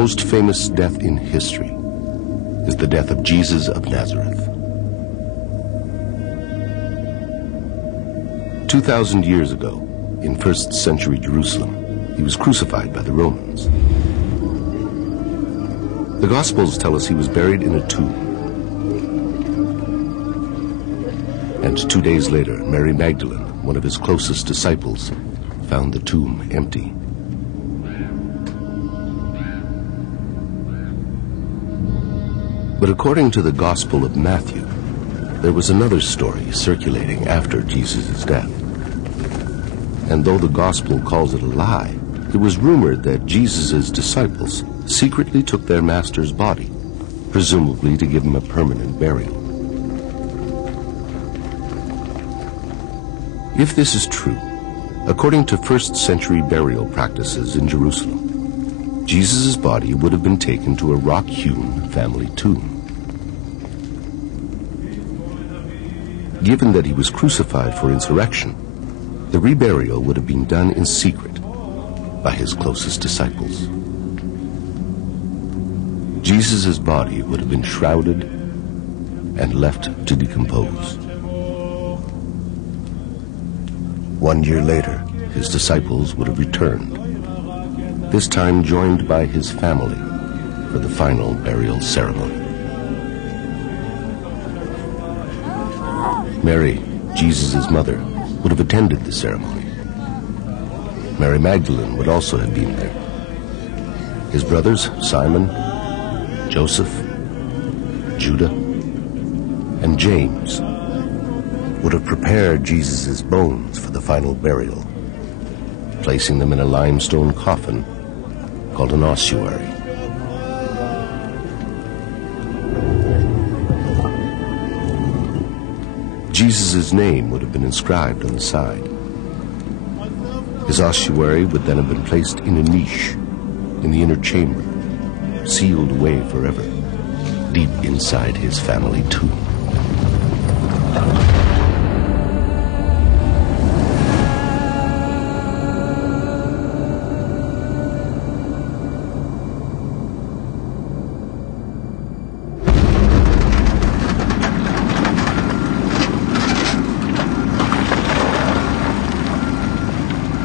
most famous death in history is the death of Jesus of Nazareth. 2,000 years ago, in 1st century Jerusalem, he was crucified by the Romans. The Gospels tell us he was buried in a tomb. And 2 days later, Mary Magdalene, one of his closest disciples, found the tomb empty. But according to the Gospel of Matthew, there was another story circulating after Jesus' death. And though the Gospel calls it a lie, it was rumored that Jesus' disciples secretly took their master's body, presumably to give him a permanent burial. If this is true, according to 1st century burial practices in Jerusalem, Jesus' body would have been taken to a rock-hewn family tomb. Given that he was crucified for insurrection, the reburial would have been done in secret by his closest disciples. Jesus' body would have been shrouded and left to decompose. 1 year later, his disciples would have returned, this time joined by his family for the final burial ceremony. Mary, Jesus' mother, would have attended the ceremony. Mary Magdalene would also have been there. His brothers, Simon, Joseph, Judah, and James would have prepared Jesus' bones for the final burial, placing them in a limestone coffin called an ossuary. Jesus' name would have been inscribed on the side. His ossuary would then have been placed in a niche in the inner chamber, sealed away forever, deep inside his family tomb.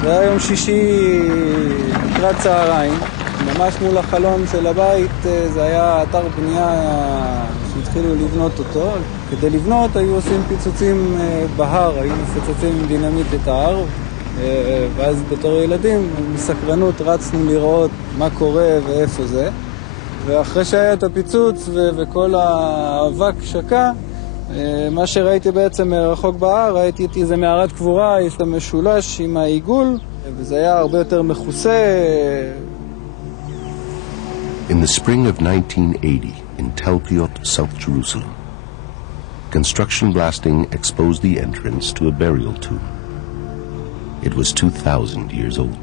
זה היה יום שישי לקראת צהריים, ממש מול החלון של הבית. זה היה אתר בנייה שהתחילו לבנות אותו. כדי לבנות היו עושים פיצוצים בהר, היו מפוצצים עם דינמיט את ההר, ואז בתור ילדים מסקרנות רצנו לראות מה קורה ואיפה זה. ואחרי שהיה את הפיצוץ וכל האבק שקע, מה שראיתי בעצם מרחוק בהר, ראיתי את איזה מערת קבורה, יש לה משולש עם העיגול, וזה היה הרבה יותר מכוסה. In the spring of 1980, in Tel Piot, South Jerusalem, construction blasting exposed the entrance to a burial tomb. It was 2,000 years old.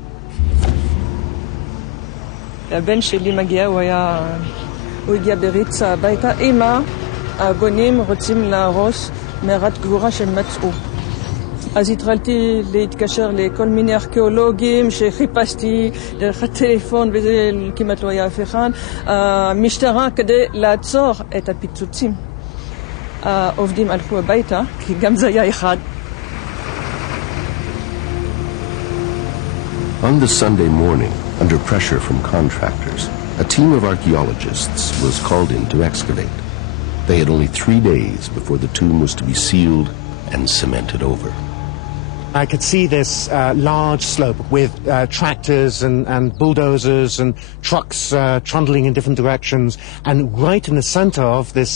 הבן שלי מגיע, הוא הגיע בריצה הביתה. אמא, הבונים רוצים להרוס מערת גבורה שמצאו. אז התחלתי להתקשר לכל מיני ארכיאולוגים שחיפשתי דרך הטלפון, וזה כמעט לא היה אף אחד. המשטרה כדי לעצור את הפיצוצים. העובדים הלכו הביתה, כי גם זה היה אחד. On the Sunday morning, under pressure from contractors, a team of archaeologists was called in to excavate. They had only 3 days before the tomb was to be sealed and cemented over. I could see this large slope with tractors and bulldozers and trucks trundling in different directions, and right in the center of this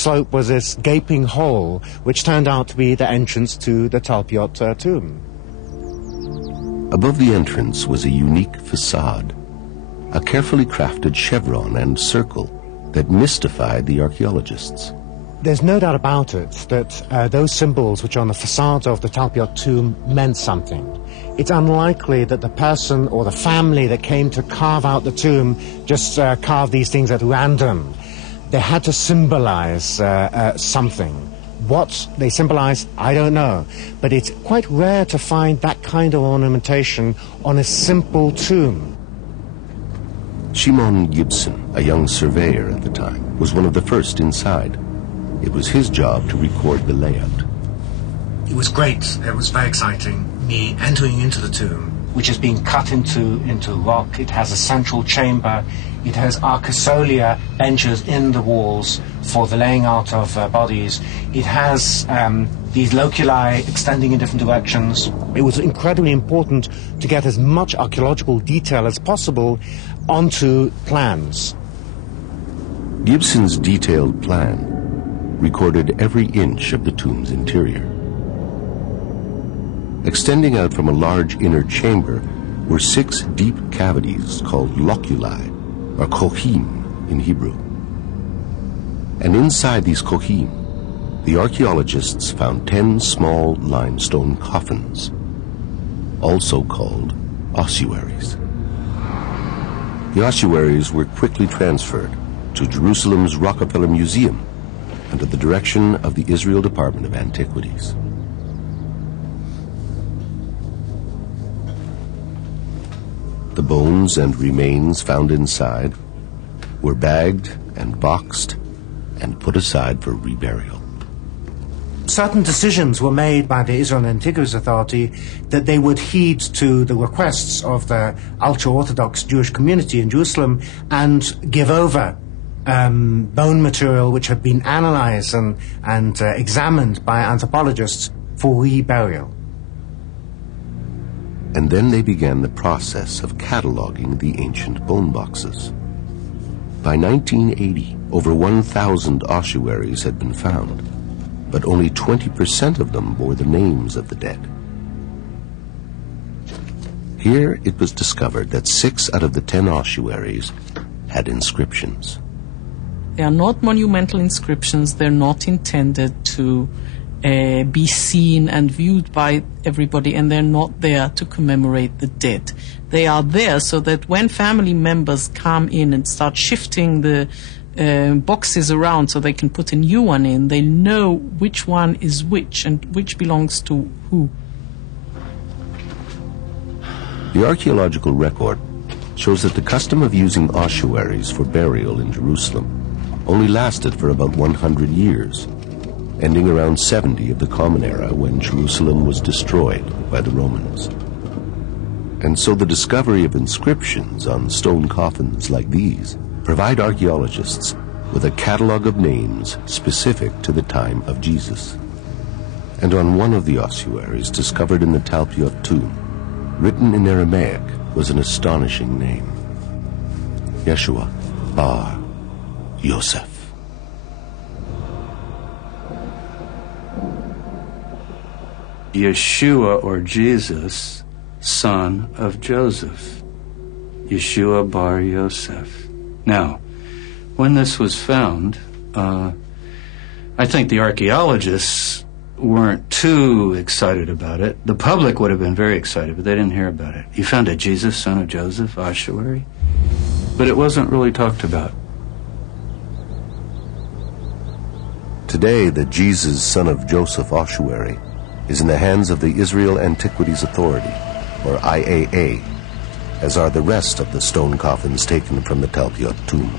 slope was this gaping hole, which turned out to be the entrance to the Tel Piot tomb. Above the entrance was a unique facade, a carefully crafted chevron and circle that mystified the archaeologists. There's no doubt about it that those symbols which are on the facades of the Tel Piot tomb meant something. It's unlikely that the person or the family that came to carve out the tomb just carved these things at random. They had to symbolize something. What they symbolize, I don't know. But it's quite rare to find that kind of ornamentation on a simple tomb. Shimon Gibson, a young surveyor at the time, was one of the first inside. It was his job to record the layout. It was great. It was very exciting. Me entering into the tomb, which has been cut into rock. It has a central chamber. It has arcosolia benches in the walls for the laying out of bodies. It has these loculi extending in different directions. It was incredibly important to get as much archaeological detail as possible onto plans. Gibson's detailed plan recorded every inch of the tomb's interior. Extending out from a large inner chamber were 6 deep cavities called loculi, or kohim in Hebrew. And inside these kohim, the archaeologists found 10 small limestone coffins, also called ossuaries. The ossuaries were quickly transferred to Jerusalem's Rockefeller Museum under the direction of the Israel Department of Antiquities. The bones and remains found inside were bagged and boxed and put aside for reburial. Certain decisions were made by the Israel Antiquities Authority that they would heed to the requests of the ultra-Orthodox Jewish community in Jerusalem and give over bone material which had been analyzed and examined by anthropologists for reburial. And then they began the process of cataloging the ancient bone boxes. By 1980, over 1,000 ossuaries had been found, but only 20% of them bore the names of the dead. Here it was discovered that 6 out of the 10 ossuaries had inscriptions. They are not monumental inscriptions. They're not intended to be seen and viewed by everybody, and they're not there to commemorate the dead. They are there so that when family members come in and start shifting the boxes around so they can put a new one in, they know which one is which and which belongs to who. The archaeological record shows that the custom of using ossuaries for burial in Jerusalem only lasted for about 100 years, ending around 70 of the Common Era when Jerusalem was destroyed by the Romans. And so the discovery of inscriptions on stone coffins like these provide archaeologists with a catalog of names specific to the time of Jesus. And on one of the ossuaries discovered in the Talpiot tomb, written in Aramaic, was an astonishing name: Yeshua bar Yosef. Yeshua, or Jesus, son of Joseph. Yeshua bar Yosef. Now, when this was found, I think the archaeologists weren't too excited about it. The public would have been very excited, but they didn't hear about it. You found a Jesus, son of Joseph, ossuary? But it wasn't really talked about. Today, the Jesus, son of Joseph ossuary is in the hands of the Israel Antiquities Authority, or IAA, as are the rest of the stone coffins taken from the Talpiot tomb.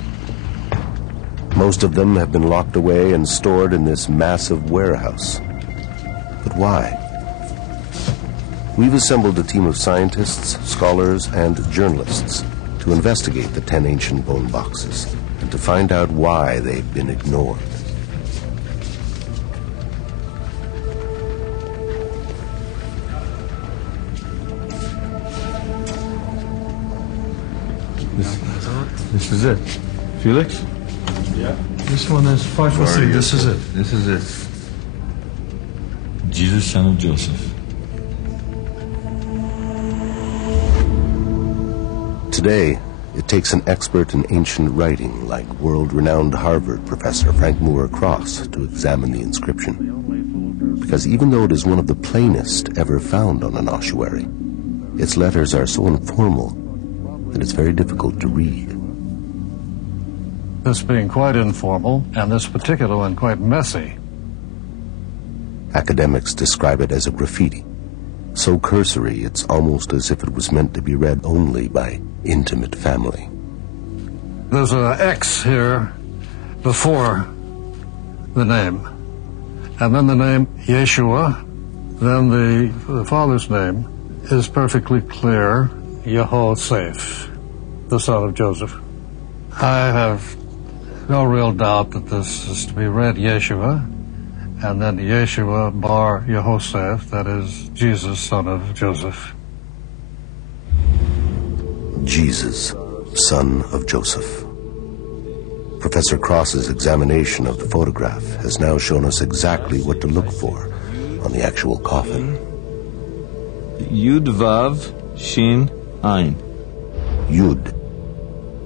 Most of them have been locked away and stored in this massive warehouse. But why? We've assembled a team of scientists, scholars, and journalists to investigate the 10 ancient bone boxes and to find out why they've been ignored. This is it. Felix? Yeah. This one is 543. This is it. This is it. Jesus, son of Joseph. Today, it takes an expert in ancient writing like world-renowned Harvard professor Frank Moore Cross to examine the inscription. Because even though it is one of the plainest ever found on an ossuary, its letters are so informal that it's very difficult to read. This being quite informal, and this particular one quite messy. Academics describe it as a graffiti, so cursory it's almost as if it was meant to be read only by intimate family. There's an X here before the name. And then the name Yeshua, then the father's name is perfectly clear, Yehoseph, the son of Joseph. I have no real doubt that this is to be read Yeshua, and then Yeshua bar Yehoseph, that is Jesus, son of Joseph. Jesus, son of Joseph. Professor Cross's examination of the photograph has now shown us exactly what to look for on the actual coffin. Yud Vav Shin Ein. Yud,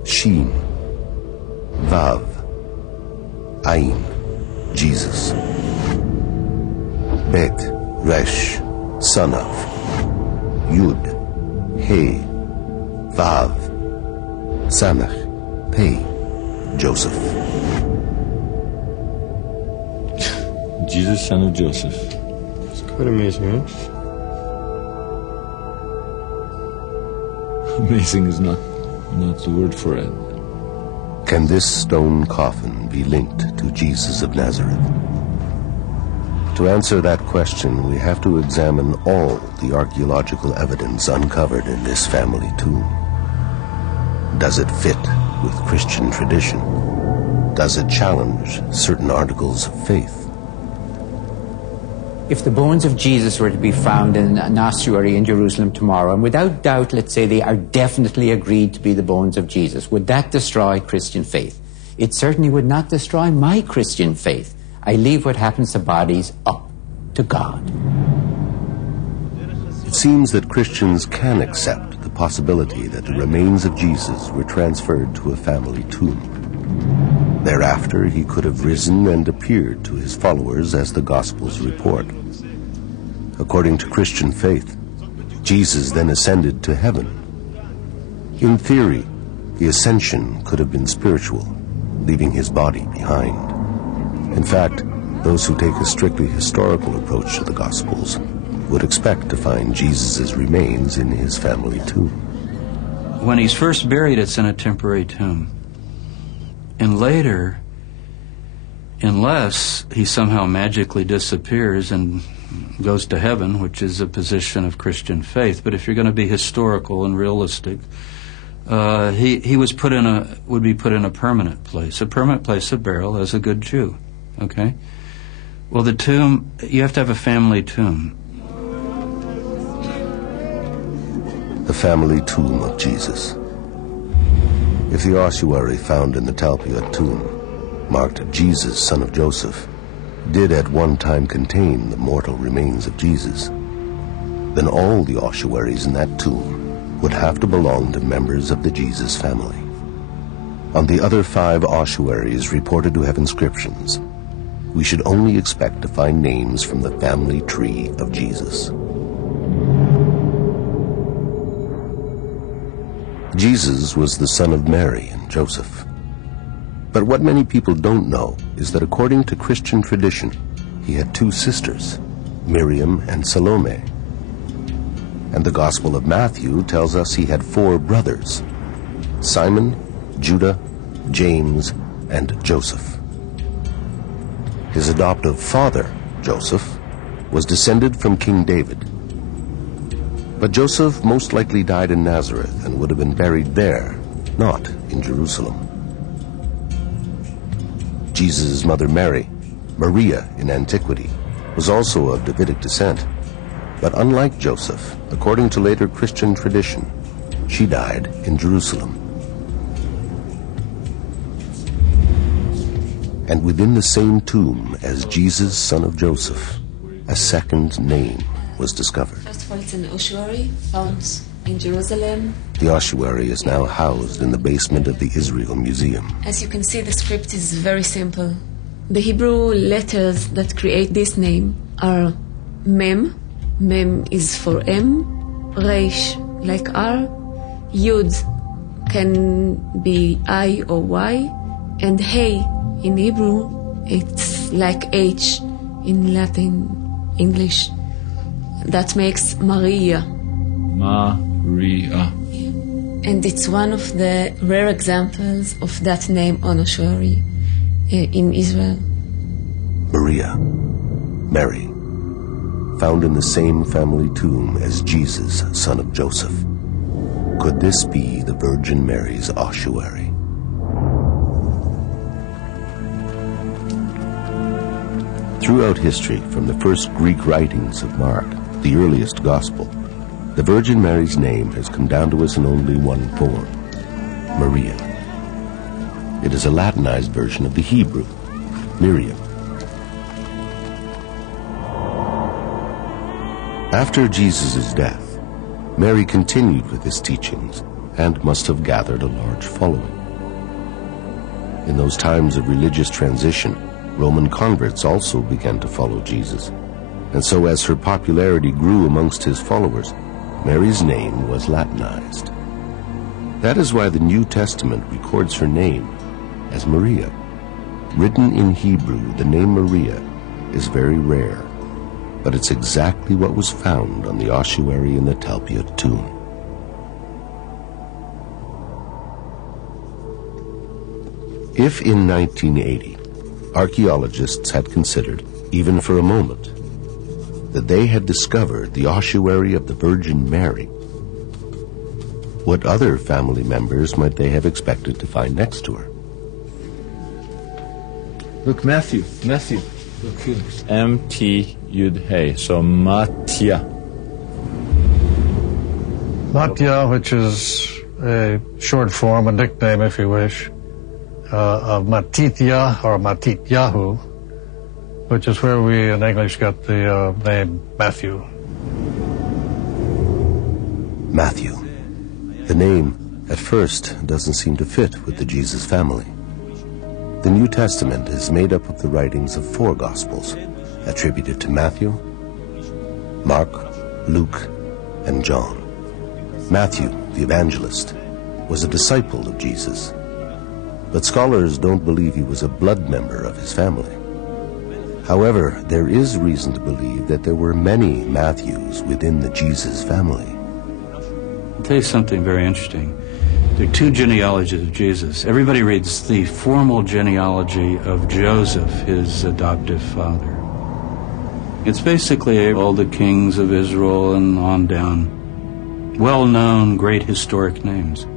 Shin, Vav, Ayin, Jesus. Bet, Resh, son of. Yud, He, Vav, Samech, Pei, Joseph. Jesus, son of Joseph. It's quite amazing, right? Amazing is not the word for it. Can this stone coffin be linked to Jesus of Nazareth? To answer that question, we have to examine all the archaeological evidence uncovered in this family tomb. Does it fit with Christian tradition? Does it challenge certain articles of faith? If the bones of Jesus were to be found in an ossuary in Jerusalem tomorrow, and without doubt, let's say they are definitely agreed to be the bones of Jesus, would that destroy Christian faith? It certainly would not destroy my Christian faith. I leave what happens to bodies up to God. It seems that Christians can accept the possibility that the remains of Jesus were transferred to a family tomb. Thereafter, he could have risen and appeared to his followers as the Gospels report. According to Christian faith, Jesus then ascended to heaven. In theory, the ascension could have been spiritual, leaving his body behind. In fact, those who take a strictly historical approach to the Gospels would expect to find Jesus' remains in his family tomb. When he's first buried, it's in a temporary tomb. And later, unless he somehow magically disappears and goes to heaven, which is a position of Christian faith, but if you're going to be historical and realistic, he would be put in a permanent place of burial as a good Jew. Okay? Well, the tomb, you have to have a family tomb. The family tomb of Jesus. If the ossuary found in the Talpiot tomb, marked Jesus, son of Joseph, did at one time contain the mortal remains of Jesus, then all the ossuaries in that tomb would have to belong to members of the Jesus family. On the other 5 ossuaries reported to have inscriptions, we should only expect to find names from the family tree of Jesus. Jesus was the son of Mary and Joseph. But what many people don't know is that according to Christian tradition, he had 2 sisters, Miriam and Salome. And the Gospel of Matthew tells us he had 4 brothers, Simon, Judah, James, and Joseph. His adoptive father, Joseph, was descended from King David. But Joseph most likely died in Nazareth and would have been buried there, not in Jerusalem. Jesus' mother Mary, Maria in antiquity, was also of Davidic descent. But unlike Joseph, according to later Christian tradition, she died in Jerusalem. And within the same tomb as Jesus, son of Joseph, a second name was discovered. First of all, it's an ossuary found in Jerusalem. The ossuary is now housed in the basement of the Israel Museum. As you can see, the script is very simple. The Hebrew letters that create this name are Mem. Mem is for M. Resh, like R. Yud can be I or Y. And Hey, in Hebrew, it's like H in Latin, English. That makes Maria. Maria. And it's one of the rare examples of that name on ossuary in Israel. Maria, Mary, found in the same family tomb as Jesus, son of Joseph. Could this be the Virgin Mary's ossuary? Throughout history, from the first Greek writings of Mark, the earliest gospel, the Virgin Mary's name has come down to us in only one form, Maria. It is a Latinized version of the Hebrew, Miriam. After Jesus' death, Mary continued with his teachings and must have gathered a large following. In those times of religious transition, Roman converts also began to follow Jesus. And so as her popularity grew amongst his followers, Mary's name was Latinized. That is why the New Testament records her name as Maria. Written in Hebrew, the name Maria is very rare, but it's exactly what was found on the ossuary in the Talpiot tomb. If in 1980, archaeologists had considered, even for a moment, that they had discovered the ossuary of the Virgin Mary, what other family members might they have expected to find next to her? Look, Matthew. Look here. M-T Yud Hey. So Matya. Matya, which is a short form, a nickname, if you wish, of Matitya or Matityahu, which is where we in English got the name Matthew. Matthew. The name, at first, doesn't seem to fit with the Jesus family. The New Testament is made up of the writings of 4 Gospels, attributed to Matthew, Mark, Luke, and John. Matthew, the evangelist, was a disciple of Jesus, but scholars don't believe he was a blood member of his family. However, there is reason to believe that there were many Matthews within the Jesus family. I'll tell you something very interesting. There are 2 genealogies of Jesus. Everybody reads the formal genealogy of Joseph, his adoptive father. It's basically all the kings of Israel and on down. Well-known, great historic names.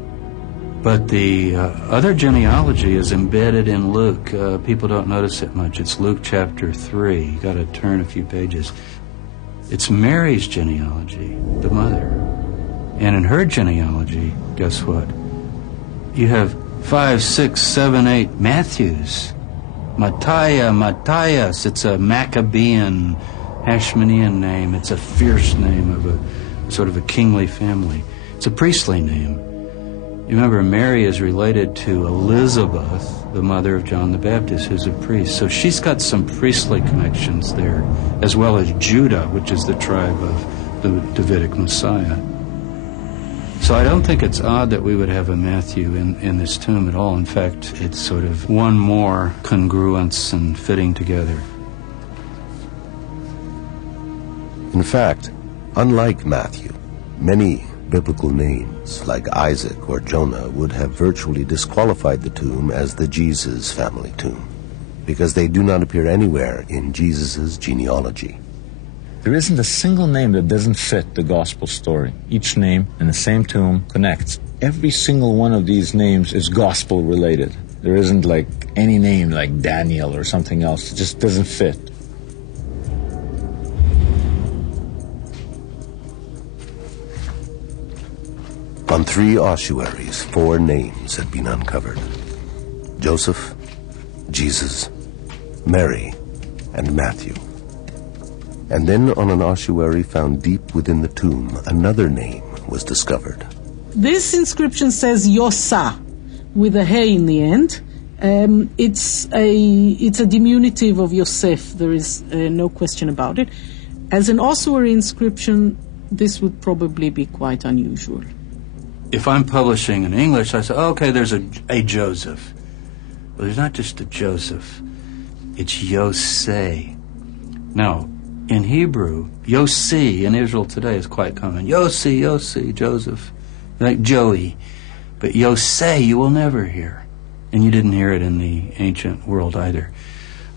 But the other genealogy is embedded in Luke. People don't notice it much. It's Luke chapter 3. You got to turn a few pages. It's Mary's genealogy, the mother. And in her genealogy, guess what? You have 5, 6, 7, 8 Matthews. Matthias. It's a Maccabean, Hashmonean name. It's a fierce name of a sort of a kingly family. It's a priestly name. You remember, Mary is related to Elizabeth, the mother of John the Baptist, who's a priest. So she's got some priestly connections there, as well as Judah, which is the tribe of the Davidic Messiah. So I don't think it's odd that we would have a Matthew in this tomb at all. In fact, it's sort of one more congruence and fitting together. In fact, unlike Matthew, many biblical names like Isaac or Jonah would have virtually disqualified the tomb as the Jesus family tomb, because they do not appear anywhere in Jesus' genealogy. There isn't a single name that doesn't fit the gospel story. Each name in the same tomb connects. Every single one of these names is gospel related. There isn't like any name like Daniel or something else. It just doesn't fit. On 3 ossuaries, 4 names had been uncovered: Joseph, Jesus, Mary, and Matthew. And then on an ossuary found deep within the tomb, another name was discovered. This inscription says Yosa, with a hey in the end. It's a diminutive of Yosef. There is no question about it. As an ossuary inscription, this would probably be quite unusual. If I'm publishing in English, I say, okay, there's a Joseph. Well, there's not just a Joseph. It's Yosei. Now, in Hebrew, Yossi in Israel today is quite common. Yossi, Joseph. Like Joey. But Yosei you will never hear. And you didn't hear it in the ancient world either.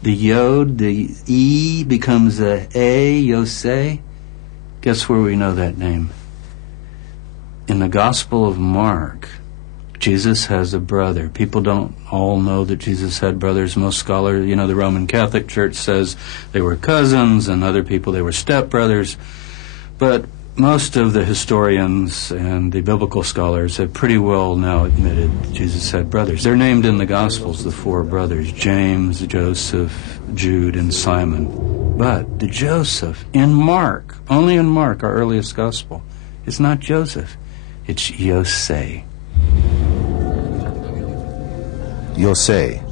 The Yod, the E becomes a Yosei. Guess where we know that name? In the Gospel of Mark, Jesus has a brother. People don't all know that Jesus had brothers. Most scholars, the Roman Catholic Church says they were cousins, and other people they were stepbrothers. But most of the historians and the biblical scholars have pretty well now admitted Jesus had brothers. They're named in the Gospels, the four brothers, James, Joseph, Jude, and Simon. But the Joseph in Mark, only in Mark, our earliest Gospel, it's not Joseph, it's Yosei. Yosei,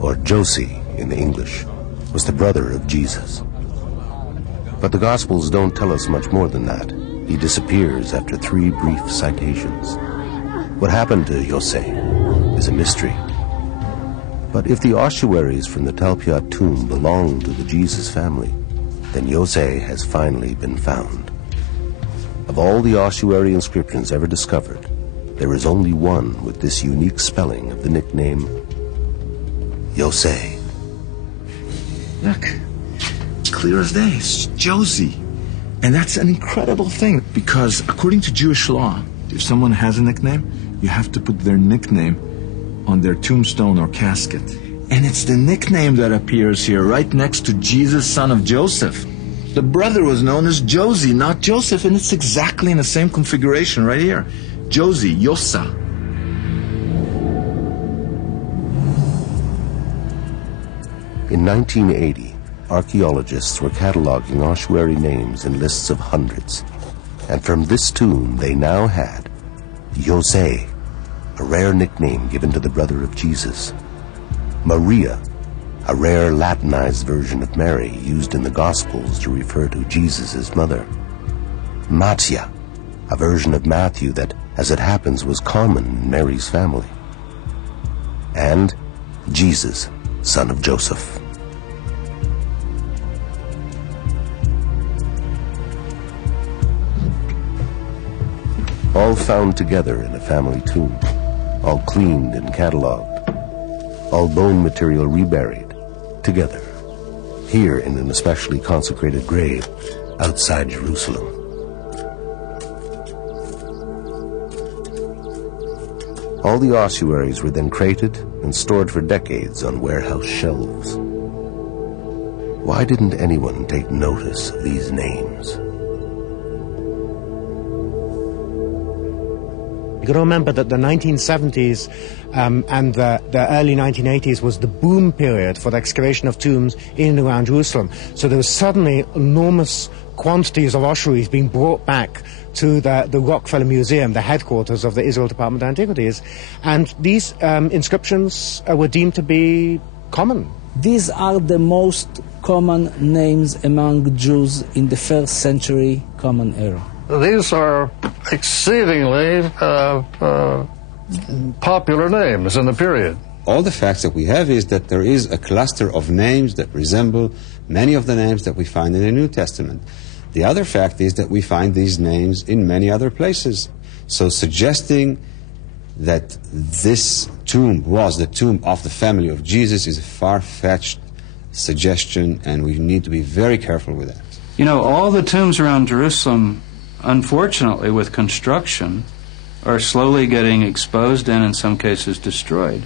or Josie in the English, was the brother of Jesus. But the Gospels don't tell us much more than that. He disappears after 3 brief citations. What happened to Yosei is a mystery. But if the ossuaries from the Talpiot tomb belong to the Jesus family, then Yosei has finally been found. Of all the ossuary inscriptions ever discovered, there is only one with this unique spelling of the nickname Yosei. Look. Clear as day, it's Josie. And that's an incredible thing, because according to Jewish law, if someone has a nickname, you have to put their nickname on their tombstone or casket. And it's the nickname that appears here right next to Jesus, son of Joseph. The brother was known as Josie, not Joseph, and it's exactly in the same configuration right here. Josie, Yosa. In 1980, archaeologists were cataloging ossuary names in lists of hundreds. And from this tomb, they now had Yosei, a rare nickname given to the brother of Jesus; Maria, a rare Latinized version of Mary used in the Gospels to refer to Jesus' mother; Mattia, a version of Matthew that, as it happens, was common in Mary's family; and Jesus, son of Joseph. All found together in a family tomb, all cleaned and cataloged, all bone material reburied, together, here in an especially consecrated grave outside Jerusalem. All the ossuaries were then crated and stored for decades on warehouse shelves. Why didn't anyone take notice of these names? You got to remember that the 1970s and the early 1980s was the boom period for the excavation of tombs in and around Jerusalem. So there was suddenly enormous quantities of ossuaries being brought back to the Rockefeller Museum, the headquarters of the Israel Department of Antiquities. And these inscriptions were deemed to be common. These are the most common names among Jews in the 1st century Common Era. These are exceedingly popular names in the period. All the facts that we have is that there is a cluster of names that resemble many of the names that we find in the New Testament. The other fact is that we find these names in many other places. So suggesting that this tomb was the tomb of the family of Jesus is a far-fetched suggestion, and we need to be very careful with that. All the tombs around Jerusalem, unfortunately, with construction, are slowly getting exposed and in some cases destroyed.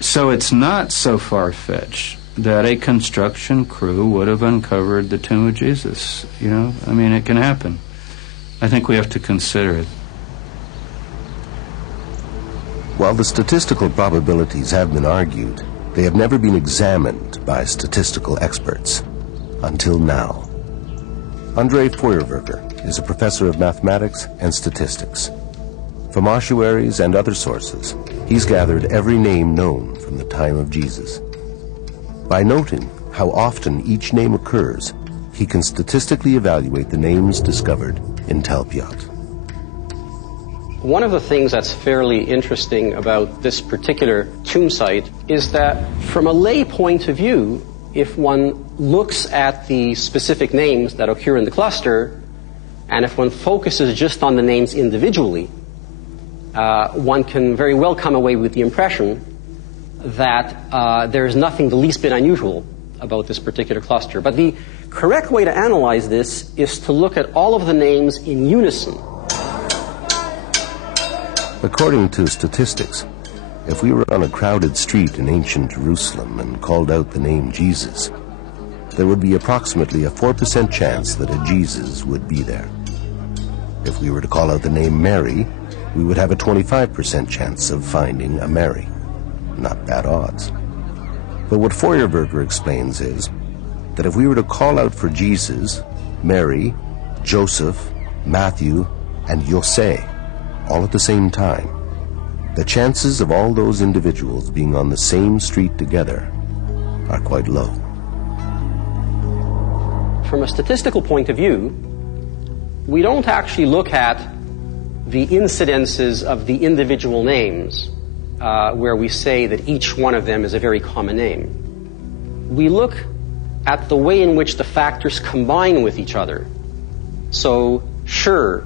So it's not so far-fetched that a construction crew would have uncovered the tomb of Jesus. It can happen. I think we have to consider it. While the statistical probabilities have been argued, they have never been examined by statistical experts. Until now. Andrei Feuerwerker is a professor of mathematics and statistics. From ossuaries and other sources, he's gathered every name known from the time of Jesus. By noting how often each name occurs, he can statistically evaluate the names discovered in Talpiot. One of the things that's fairly interesting about this particular tomb site is that from a lay point of view, if one looks at the specific names that occur in the cluster, and if one focuses just on the names individually, one can very well come away with the impression that there is nothing the least bit unusual about this particular cluster. But the correct way to analyze this is to look at all of the names in unison. According to statistics, if we were on a crowded street in ancient Jerusalem and called out the name Jesus, there would be approximately a 4% chance that a Jesus would be there. If we were to call out the name Mary, we would have a 25% chance of finding a Mary. Not bad odds. But what Feuerberger explains is that if we were to call out for Jesus, Mary, Joseph, Matthew, and Jose all at the same time, the chances of all those individuals being on the same street together are quite low. From a statistical point of view, we don't actually look at the incidences of the individual names where we say that each one of them is a very common name. We look at the way in which the factors combine with each other. So, sure,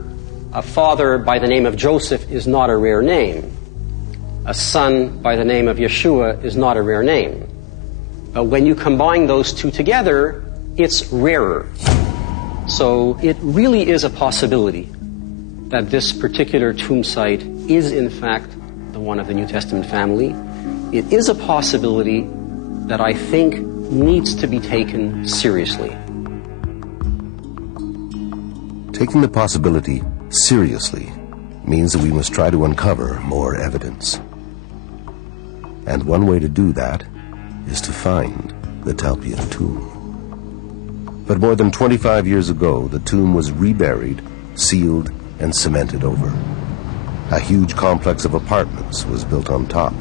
a father by the name of Joseph is not a rare name. A son by the name of Yeshua is not a rare name. But when you combine those two together, it's rarer. So it really is a possibility that this particular tomb site is in fact the one of the New Testament family. It is a possibility that I think needs to be taken seriously. Taking the possibility seriously means that we must try to uncover more evidence. And one way to do that is to find the Talpiot tomb. But more than 25 years ago, the tomb was reburied, sealed, and cemented over. A huge complex of apartments was built on top.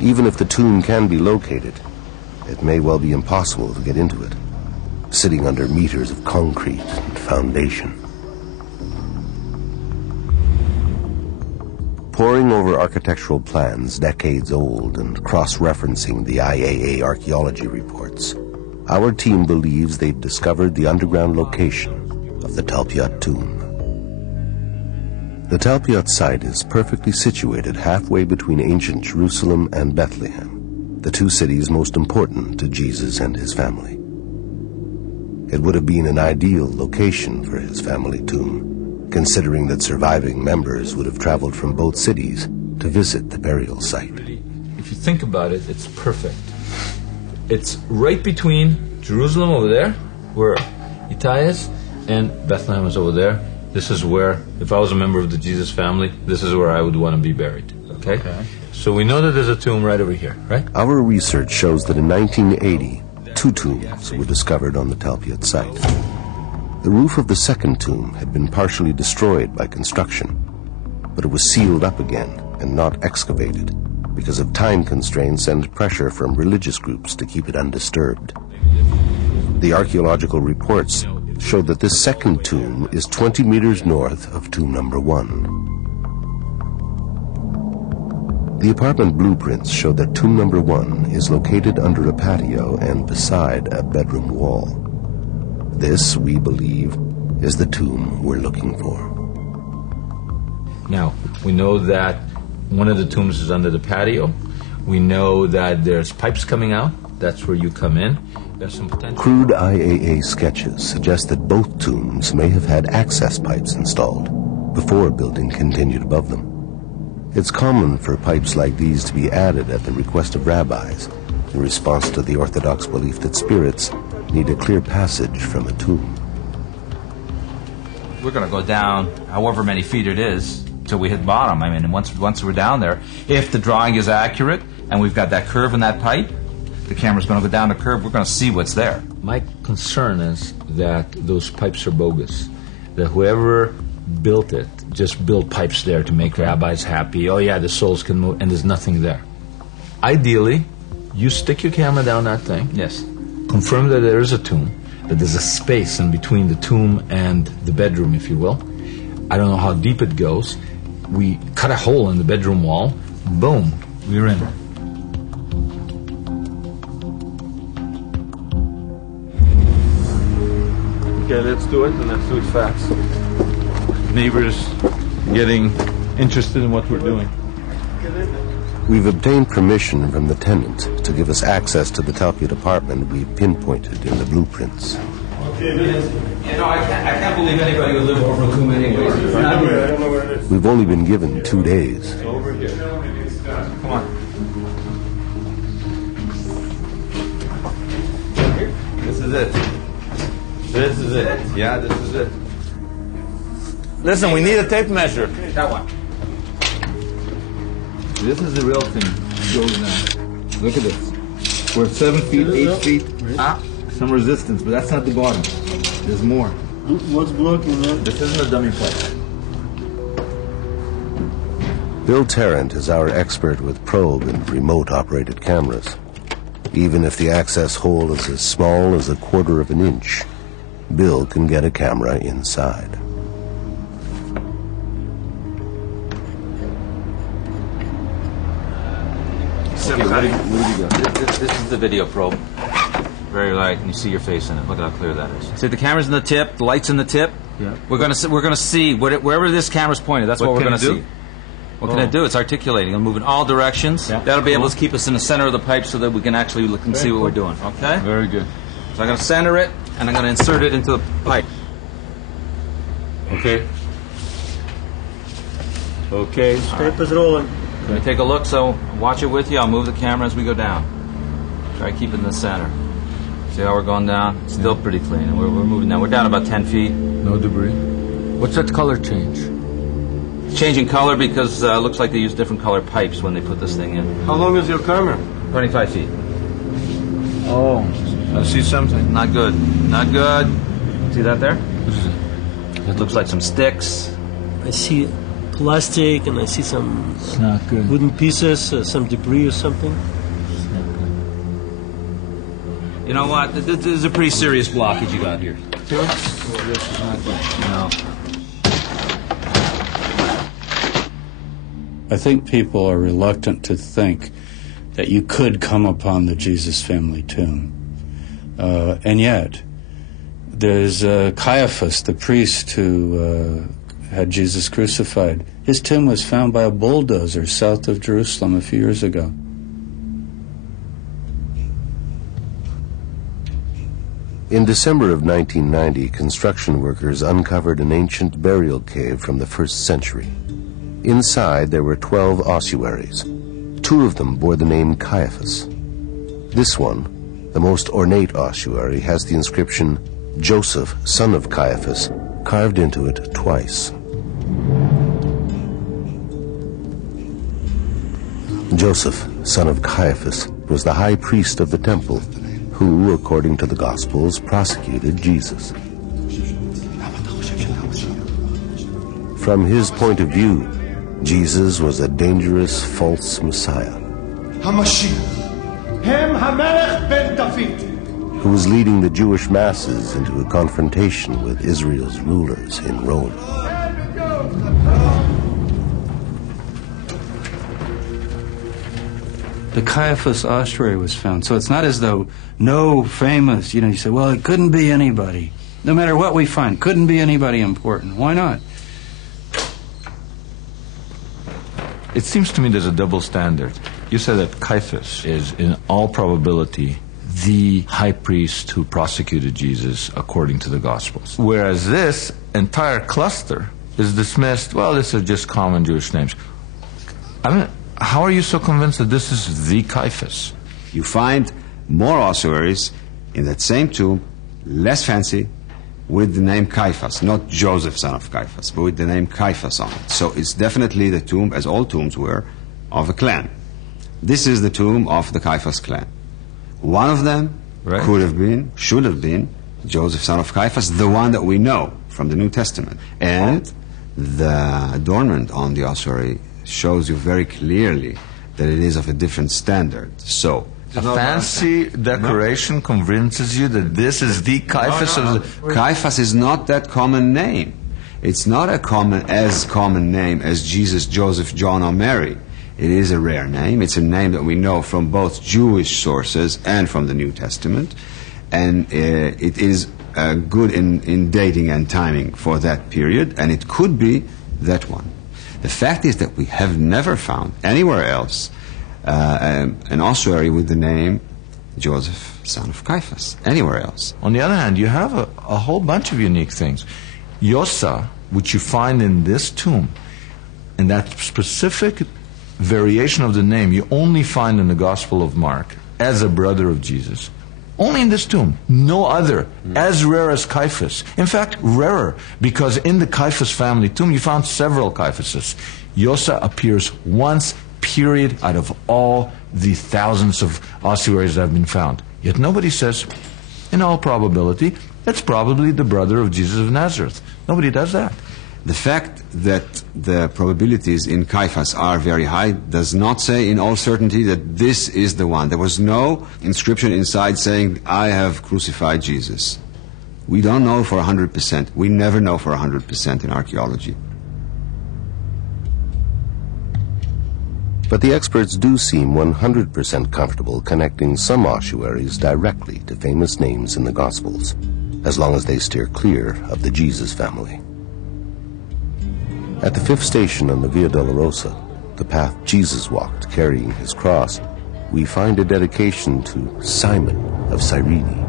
Even if the tomb can be located, it may well be impossible to get into it, sitting under meters of concrete and foundation. Poring over architectural plans decades old and cross-referencing the IAA archaeology reports, our team believes they've discovered the underground location of the Talpiot tomb. The Talpiot site is perfectly situated halfway between ancient Jerusalem and Bethlehem, the two cities most important to Jesus and his family. It would have been an ideal location for his family tomb, considering that surviving members would have traveled from both cities to visit the burial site. If you think about it, it's perfect. It's right between Jerusalem over there, where Itai is, and Bethlehem is over there. This is where, if I was a member of the Jesus family, this is where I would want to be buried. Okay? So we know that there's a tomb right over here, right? Our research shows that in 1980, 2 tombs were discovered on the Talpiot site. The roof of the second tomb had been partially destroyed by construction, but it was sealed up again and not excavated because of time constraints and pressure from religious groups to keep it undisturbed. The archaeological reports showed that this second tomb is 20 meters north of tomb number 1. The apartment blueprints show that tomb number 1 is located under a patio and beside a bedroom wall. This, we believe, is the tomb we're looking for. Now, we know that one of the tombs is under the patio. We know that there's pipes coming out. That's where you come in. There's some potential. Crude IAA sketches suggest that both tombs may have had access pipes installed before building continued above them. It's common for pipes like these to be added at the request of rabbis in response to the Orthodox belief that spirits need a clear passage from a tomb. We're going to go down however many feet it is till we hit bottom. I mean, once we're down there, if the drawing is accurate and we've got that curve in that pipe, the camera's going to go down the curve, we're going to see what's there. My concern is that those pipes are bogus, that whoever built it just built pipes there to make rabbis happy. Oh yeah, the souls can move, and there's nothing there. Ideally, you stick your camera down that thing. Yes. Confirm that there is a tomb, that there's a space in between the tomb and the bedroom, if you will. I don't know how deep it goes. We cut a hole in the bedroom wall. Boom, we're in. Okay, let's do it, and let's do it fast. Neighbors getting interested in what we're doing. We've obtained permission from the tenant to give us access to the Talpiot apartment we pinpointed in the blueprints. You know, I can't believe anybody would live over 2 anyways. I don't know where it is. We've only been given 2 days. It's over here. Come on. This is it. This is it. Yeah, this is it. Listen, we need a tape measure. That one. This is the real thing. It goes now. Look at this. We're 7 feet, 8 feet. Some resistance, but that's not the bottom. There's more. What's blocking that? This isn't a dummy plate. Bill Tarrant is our expert with probe and remote-operated cameras. Even if the access hole is as small as 1/4 of an inch, Bill can get a camera inside. Okay, what do you got? This is the video probe. Very light, and you see your face in it. Look at how clear that is. See, the camera's in the tip, the light's in the tip. Yeah. We're gonna see wherever this camera's pointed. That's what we're gonna see. What can it do? It's articulating. It'll move in all directions. Yeah. That'll be able to keep us in the center of the pipe so that we can actually look and see what we're doing. Okay? Very good. So I'm going to center it, and I'm going to insert it into the pipe. Okay. Okay. Tape is rolling. Let me take a look, so watch it with you. I'll move the camera as we go down. Try to keep it in the center. See how we're going down? It's still pretty clean. We're moving down. We're down about 10 feet. No debris. What's that color change? Changing color because it looks like they use different color pipes when they put this thing in. How long is your camera? 25 feet. Oh, I see something. Not good. Not good. See that there? What is it? It looks like some sticks. I see plastic and I see some It's not good. wooden pieces, some debris or something. It's not good. You know what? This is a pretty serious blockage you got here. Sure? Oh, this is not good. No. I think people are reluctant to think that you could come upon the Jesus family tomb. And yet, there's Caiaphas, the priest who had Jesus crucified. His tomb was found by a bulldozer south of Jerusalem a few years ago. In December of 1990, construction workers uncovered an ancient burial cave from the 1st century. Inside, there were 12 ossuaries. 2 of them bore the name Caiaphas. This one, the most ornate ossuary, has the inscription, Joseph, son of Caiaphas, carved into it twice. Joseph, son of Caiaphas, was the high priest of the temple, who, according to the Gospels, prosecuted Jesus. From his point of view, Jesus was a dangerous false Messiah who was leading the Jewish masses into a confrontation with Israel's rulers in Rome. The Caiaphas ossuary was found. So it's not as though no famous, you say, well, it couldn't be anybody. No matter what we find, couldn't be anybody important. Why not? It seems to me there's a double standard. You said that Caiaphas is, in all probability, the high priest who prosecuted Jesus according to the Gospels. Whereas this entire cluster is dismissed, well, these are just common Jewish names. I mean, how are you so convinced that this is the Caiaphas? You find more ossuaries in that same tomb, less fancy, with the name Caiaphas, not Joseph, son of Caiaphas, but with the name Caiaphas on it. So it's definitely the tomb, as all tombs were, of a clan. This is the tomb of the Caiaphas clan. One of them could have been, should have been, Joseph, son of Caiaphas, the one that we know from the New Testament. And the adornment on the ossuary shows you very clearly that it is of a different standard. So, a fancy decoration convinces you that this is the Caiaphas of the... Caiaphas is not that common name. It's not as common name as Jesus, Joseph, John, or Mary. It is a rare name. It's a name that we know from both Jewish sources and from the New Testament. And it is good in dating and timing for that period, and it could be that one. The fact is that we have never found anywhere else an ossuary with the name Joseph, son of Caiaphas, anywhere else. On the other hand, you have a whole bunch of unique things. Yosa, which you find in this tomb, and that specific variation of the name you only find in the Gospel of Mark as a brother of Jesus. Only in this tomb. No other. As rare as Caiaphas. In fact, rarer, because in the Caiaphas family tomb you found several Caiaphases. Yosa appears once, period, out of all the thousands of ossuaries that have been found. Yet nobody says, in all probability, that's probably the brother of Jesus of Nazareth. Nobody does that. The fact that the probabilities in Caiaphas are very high does not say in all certainty that this is the one. There was no inscription inside saying, I have crucified Jesus. We don't know for 100%. We never know for 100% in archaeology. But the experts do seem 100% comfortable connecting some ossuaries directly to famous names in the Gospels, as long as they steer clear of the Jesus family. At the fifth station on the Via Dolorosa, the path Jesus walked carrying his cross, we find a dedication to Simon of Cyrene.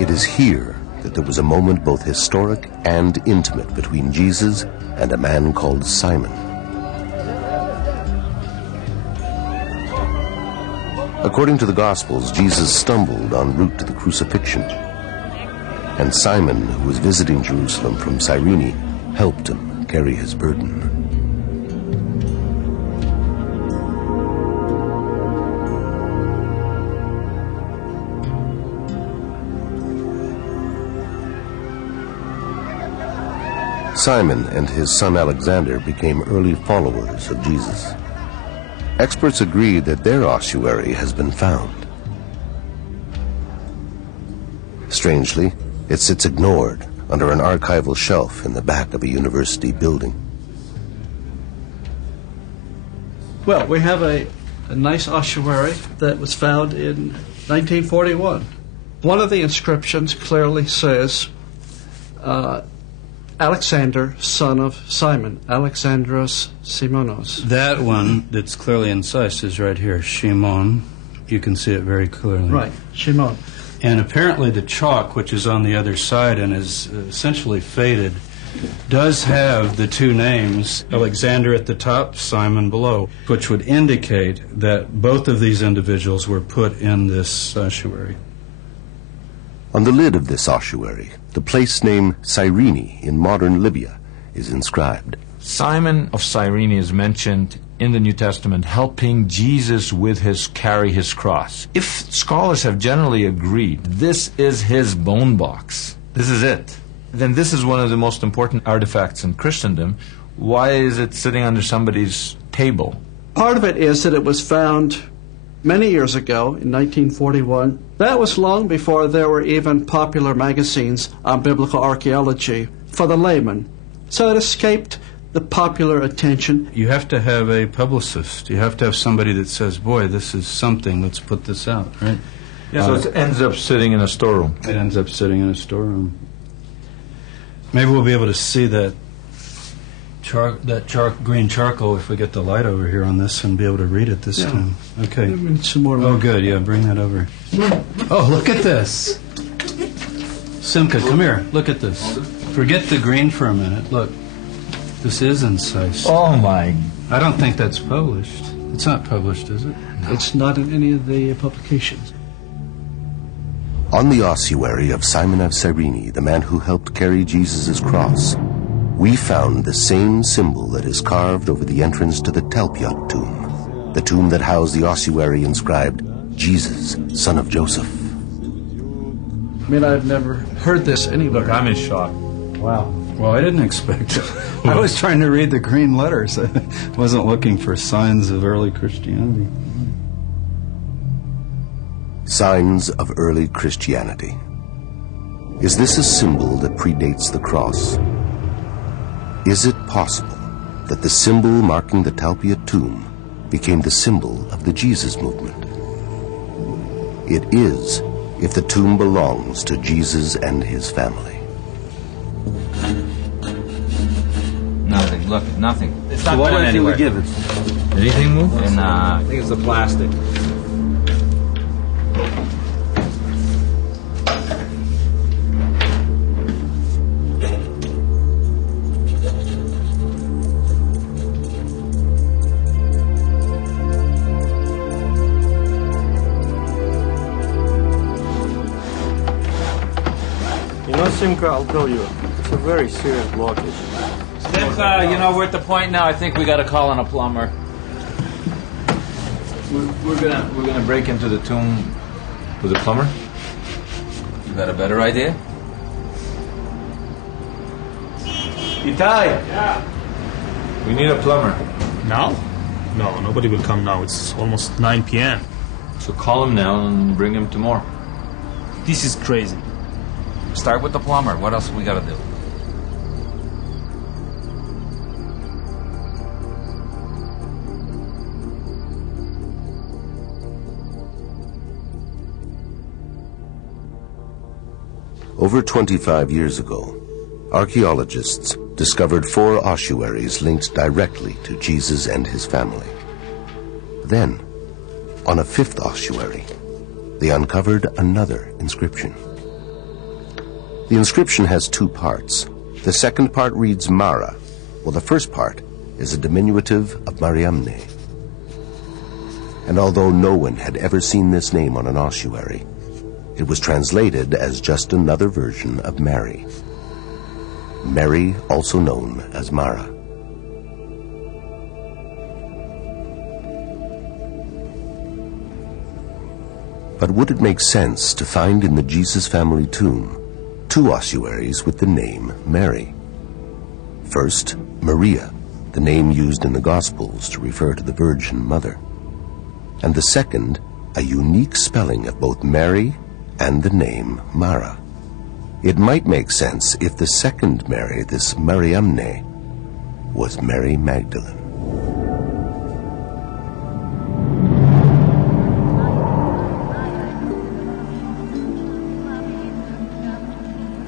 It is here that there was a moment both historic and intimate between Jesus and a man called Simon. According to the Gospels, Jesus stumbled en route to the crucifixion, and Simon, who was visiting Jerusalem from Cyrene, helped him carry his burden. Simon and his son Alexander became early followers of Jesus. Experts agree that their ossuary has been found. Strangely, it sits ignored under an archival shelf in the back of a university building. Well, we have a nice ossuary that was found in 1941. One of the inscriptions clearly says, Alexander, son of Simon, Alexandros Simonos. That one that's clearly incised is right here, Shimon. You can see it very clearly. Right, Shimon. And apparently the chalk, which is on the other side and is essentially faded, does have the two names, Alexander at the top, Simon below, which would indicate that both of these individuals were put in this ossuary. On the lid of this ossuary, the place name Cyrene in modern Libya is inscribed. Simon of Cyrene is mentioned in the New Testament helping Jesus with carry his cross. If scholars have generally agreed this is his bone box, this is it, then this is one of the most important artifacts in Christendom. Why is it sitting under somebody's table? Part of it is that it was found many years ago, in 1941. That was long before there were even popular magazines on biblical archaeology for the layman. So it escaped the popular attention. You have to have a publicist. You have to have somebody that says, boy, this is something, let's put this out, right? Yeah, so it ends up sitting in a storeroom. It ends up sitting in a storeroom. Maybe we'll be able to see that green charcoal if we get the light over here on this and be able to read it this time. Okay. Some more. Oh, good. Yeah, bring that over. Oh, look at this. Simca, come here. Look at this. Forget the green for a minute. Look. This is incised. Oh, my. I don't think that's published. It's not published, is it? No. It's not in any of the publications. On the ossuary of Simon of Cyrene, the man who helped carry Jesus' cross, we found the same symbol that is carved over the entrance to the Talpiot tomb, the tomb that housed the ossuary inscribed, Jesus, son of Joseph. I mean, I've never heard this anywhere. Look, I'm in shock. Wow. Well, I didn't expect it. I was trying to read the green letters. I wasn't looking for signs of early Christianity. Signs of early Christianity. Is this a symbol that predates the cross? Is it possible that the symbol marking the Talpiot tomb became the symbol of the Jesus movement? It is if the tomb belongs to Jesus and his family. Nothing. Look, nothing. It's not What going else anywhere. we give it? Anything move? And I think it's the plastic. Simcha, I'll tell you, it's a very serious blockage. Simcha, you know, we're at the point now. I think we got to call on a plumber. We're gonna break into the tomb with a plumber. You got a better idea? Itai. Yeah. We need a plumber. Now? No, nobody will come now. It's almost 9 p.m. So call him now and bring him tomorrow. This is crazy. Start with the plumber. What else we got to do? Over 25 years ago, archaeologists discovered 4 ossuaries linked directly to Jesus and his family. Then, on a 5th ossuary, they uncovered another inscription. The inscription has 2 parts. The second part reads Mara, while the first part is a diminutive of Mariamne. And although no one had ever seen this name on an ossuary, it was translated as just another version of Mary. Mary, also known as Mara. But would it make sense to find in the Jesus family tomb 2 ossuaries with the name Mary? First, Maria, the name used in the Gospels to refer to the Virgin Mother. And the second, a unique spelling of both Mary and the name Mara. It might make sense if the second Mary, this Mariamne, was Mary Magdalene.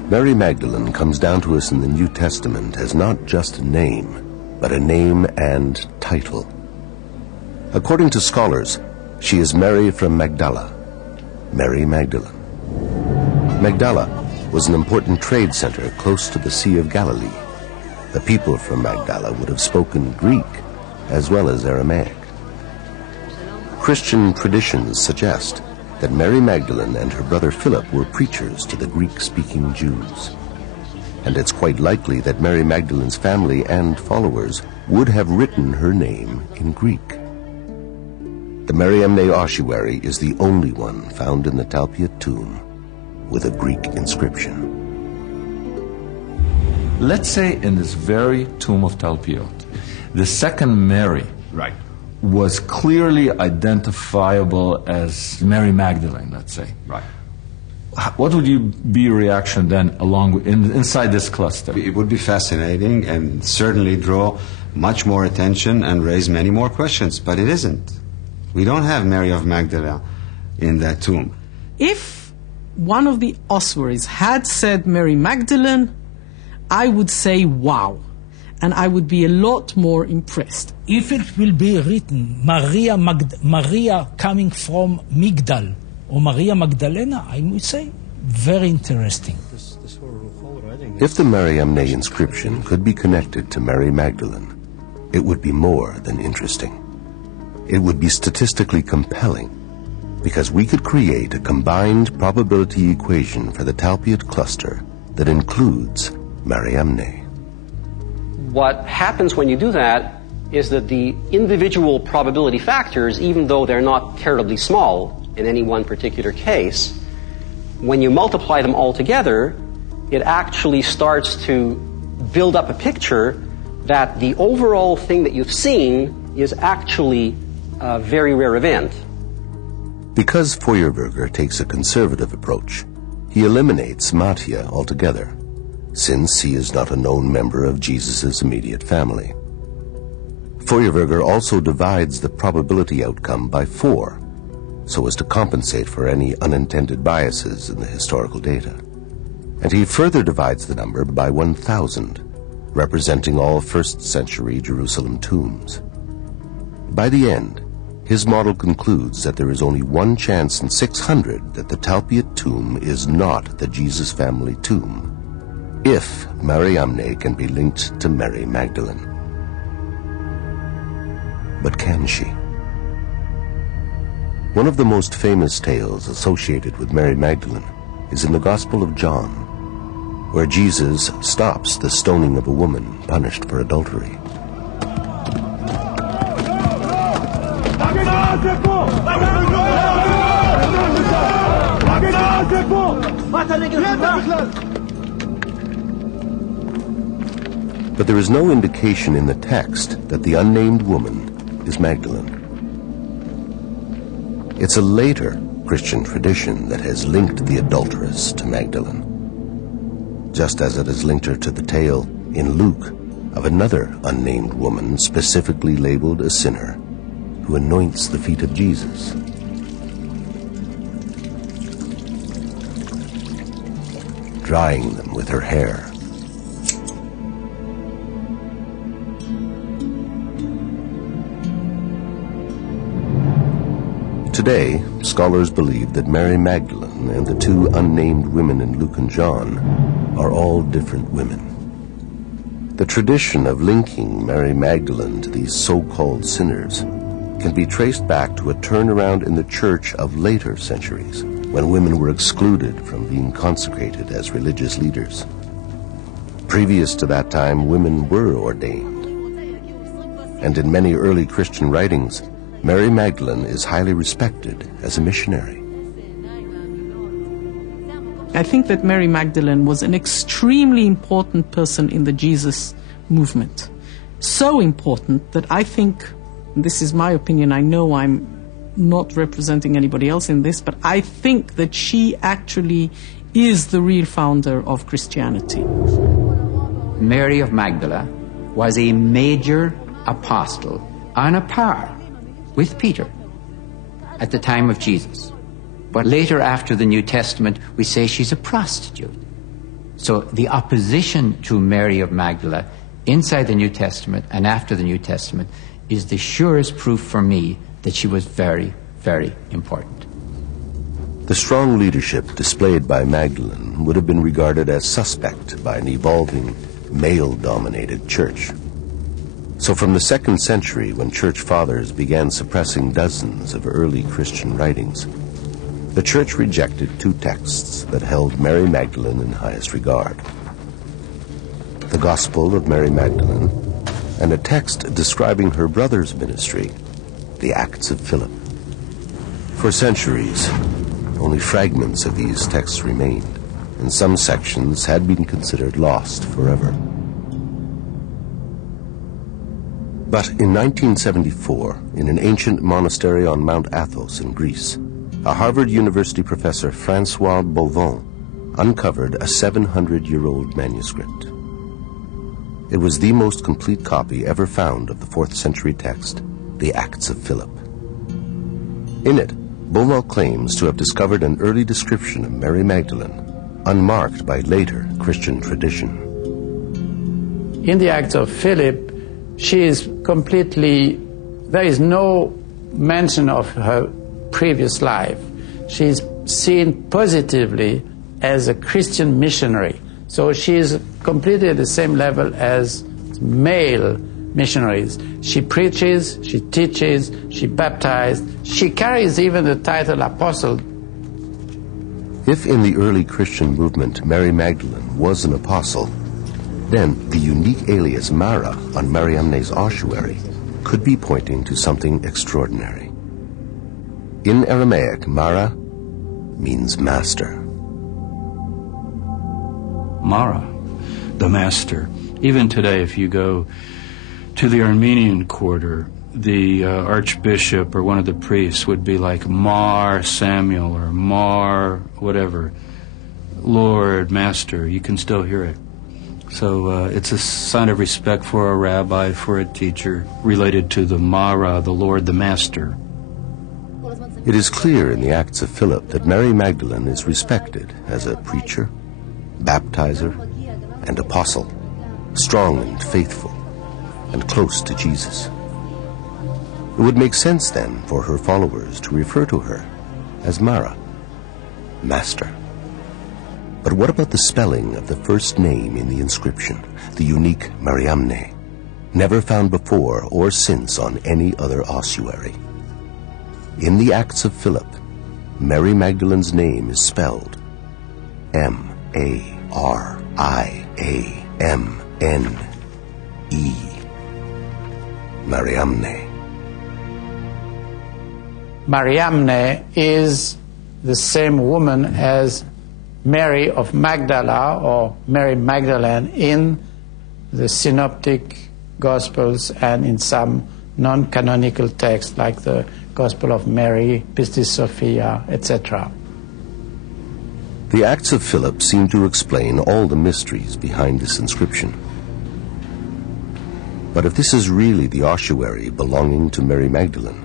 Mary Magdalene comes down to us in the New Testament as not just a name, but a name and title. According to scholars, she is Mary from Magdala, Mary Magdalene. Magdala was an important trade center close to the Sea of Galilee. The people from Magdala would have spoken Greek as well as Aramaic. Christian traditions suggest that Mary Magdalene and her brother Philip were preachers to the Greek-speaking Jews. And it's quite likely that Mary Magdalene's family and followers would have written her name in Greek. The Mariamne ossuary is the only one found in the Talpiot tomb with a Greek inscription. Let's say in this very tomb of Talpiot, the second Mary was clearly identifiable as Mary Magdalene, let's say. Right. What would be your reaction then inside this cluster? It would be fascinating and certainly draw much more attention and raise many more questions, but it isn't. We don't have Mary of Magdala in that tomb. If one of the ossuaries had said Mary Magdalene, I would say wow, and I would be a lot more impressed. If it will be written Maria coming from Migdal or Maria Magdalena, I would say very interesting. If the Mariamne inscription could be connected to Mary Magdalene, it would be more than interesting. It would be statistically compelling, because we could create a combined probability equation for the Talpiot cluster that includes Mariamne. What happens when you do that is that the individual probability factors, even though they're not terribly small in any one particular case, when you multiply them all together, it actually starts to build up a picture that the overall thing that you've seen is actually a very rare event. Because Feuerberger takes a conservative approach, he eliminates Mattia altogether, since he is not a known member of Jesus' immediate family. Feuerberger also divides the probability outcome by 4, so as to compensate for any unintended biases in the historical data. And he further divides the number by 1,000, representing all first-century Jerusalem tombs. By the end, his model concludes that there is only one chance in 600 that the Talpiot tomb is not the Jesus family tomb, if Mariamne can be linked to Mary Magdalene. But can she? One of the most famous tales associated with Mary Magdalene is in the Gospel of John, where Jesus stops the stoning of a woman punished for adultery. But there is no indication in the text that the unnamed woman is Magdalene. It's a later Christian tradition that has linked the adulteress to Magdalene, just as it has linked her to the tale in Luke of another unnamed woman specifically labeled a sinner who anoints the feet of Jesus. Drying them with her hair. Today, scholars believe that Mary Magdalene and the two unnamed women in Luke and John are all different women. The tradition of linking Mary Magdalene to these so-called sinners can be traced back to a turnaround in the church of later centuries, when women were excluded from being consecrated as religious leaders. Previous to that time, women were ordained. And in many early Christian writings, Mary Magdalene is highly respected as a missionary. I think that Mary Magdalene was an extremely important person in the Jesus movement. So important that I think, this is my opinion, I know I'm not representing anybody else in this, but I think that she actually is the real founder of Christianity. Mary of Magdala was a major apostle on a par with Peter at the time of Jesus. But later, after the New Testament, we say she's a prostitute. So the opposition to Mary of Magdala inside the New Testament and after the New Testament is the surest proof for me that she was very, very important. The strong leadership displayed by Magdalene would have been regarded as suspect by an evolving, male-dominated church. So from the 2nd century, when church fathers began suppressing dozens of early Christian writings, the church rejected two texts that held Mary Magdalene in highest regard: the Gospel of Mary Magdalene and a text describing her brother's ministry, the Acts of Philip. For centuries, only fragments of these texts remained, and some sections had been considered lost forever. But in 1974, in an ancient monastery on Mount Athos in Greece, a Harvard University professor, Francois Beauvon, uncovered a 700-year-old manuscript. It was the most complete copy ever found of the 4th century text, the Acts of Philip. In it, Beauvon claims to have discovered an early description of Mary Magdalene, unmarked by later Christian tradition. In the Acts of Philip, she is completely, there is no mention of her previous life. She is seen positively as a Christian missionary. So she is completely at the same level as male missionaries. She preaches, she teaches, she baptizes. She carries even the title apostle. If in the early Christian movement Mary Magdalene was an apostle, then the unique alias Mara on Mariamne's ossuary could be pointing to something extraordinary. In Aramaic, Mara means master. Mara, the master. Even today, if you go to the Armenian quarter, the archbishop or one of the priests would be like Mar Samuel or Mar whatever, Lord, Master. You can still hear it. So it's a sign of respect for a rabbi, for a teacher, related to the Mara, the Lord, the Master. It is clear in the Acts of Philip that Mary Magdalene is respected as a preacher, baptizer, and apostle, strong and faithful, and close to Jesus. It would make sense then for her followers to refer to her as Mara, Master. But what about the spelling of the first name in the inscription, the unique Mariamne, never found before or since on any other ossuary? In the Acts of Philip, Mary Magdalene's name is spelled M-A-R-I-A-M-N-E, Mariamne. Mariamne is the same woman as Mary of Magdala or Mary Magdalene in the Synoptic Gospels and in some non-canonical texts like the Gospel of Mary, Pistis Sophia, etc. The Acts of Philip seem to explain all the mysteries behind this inscription. But if this is really the ossuary belonging to Mary Magdalene,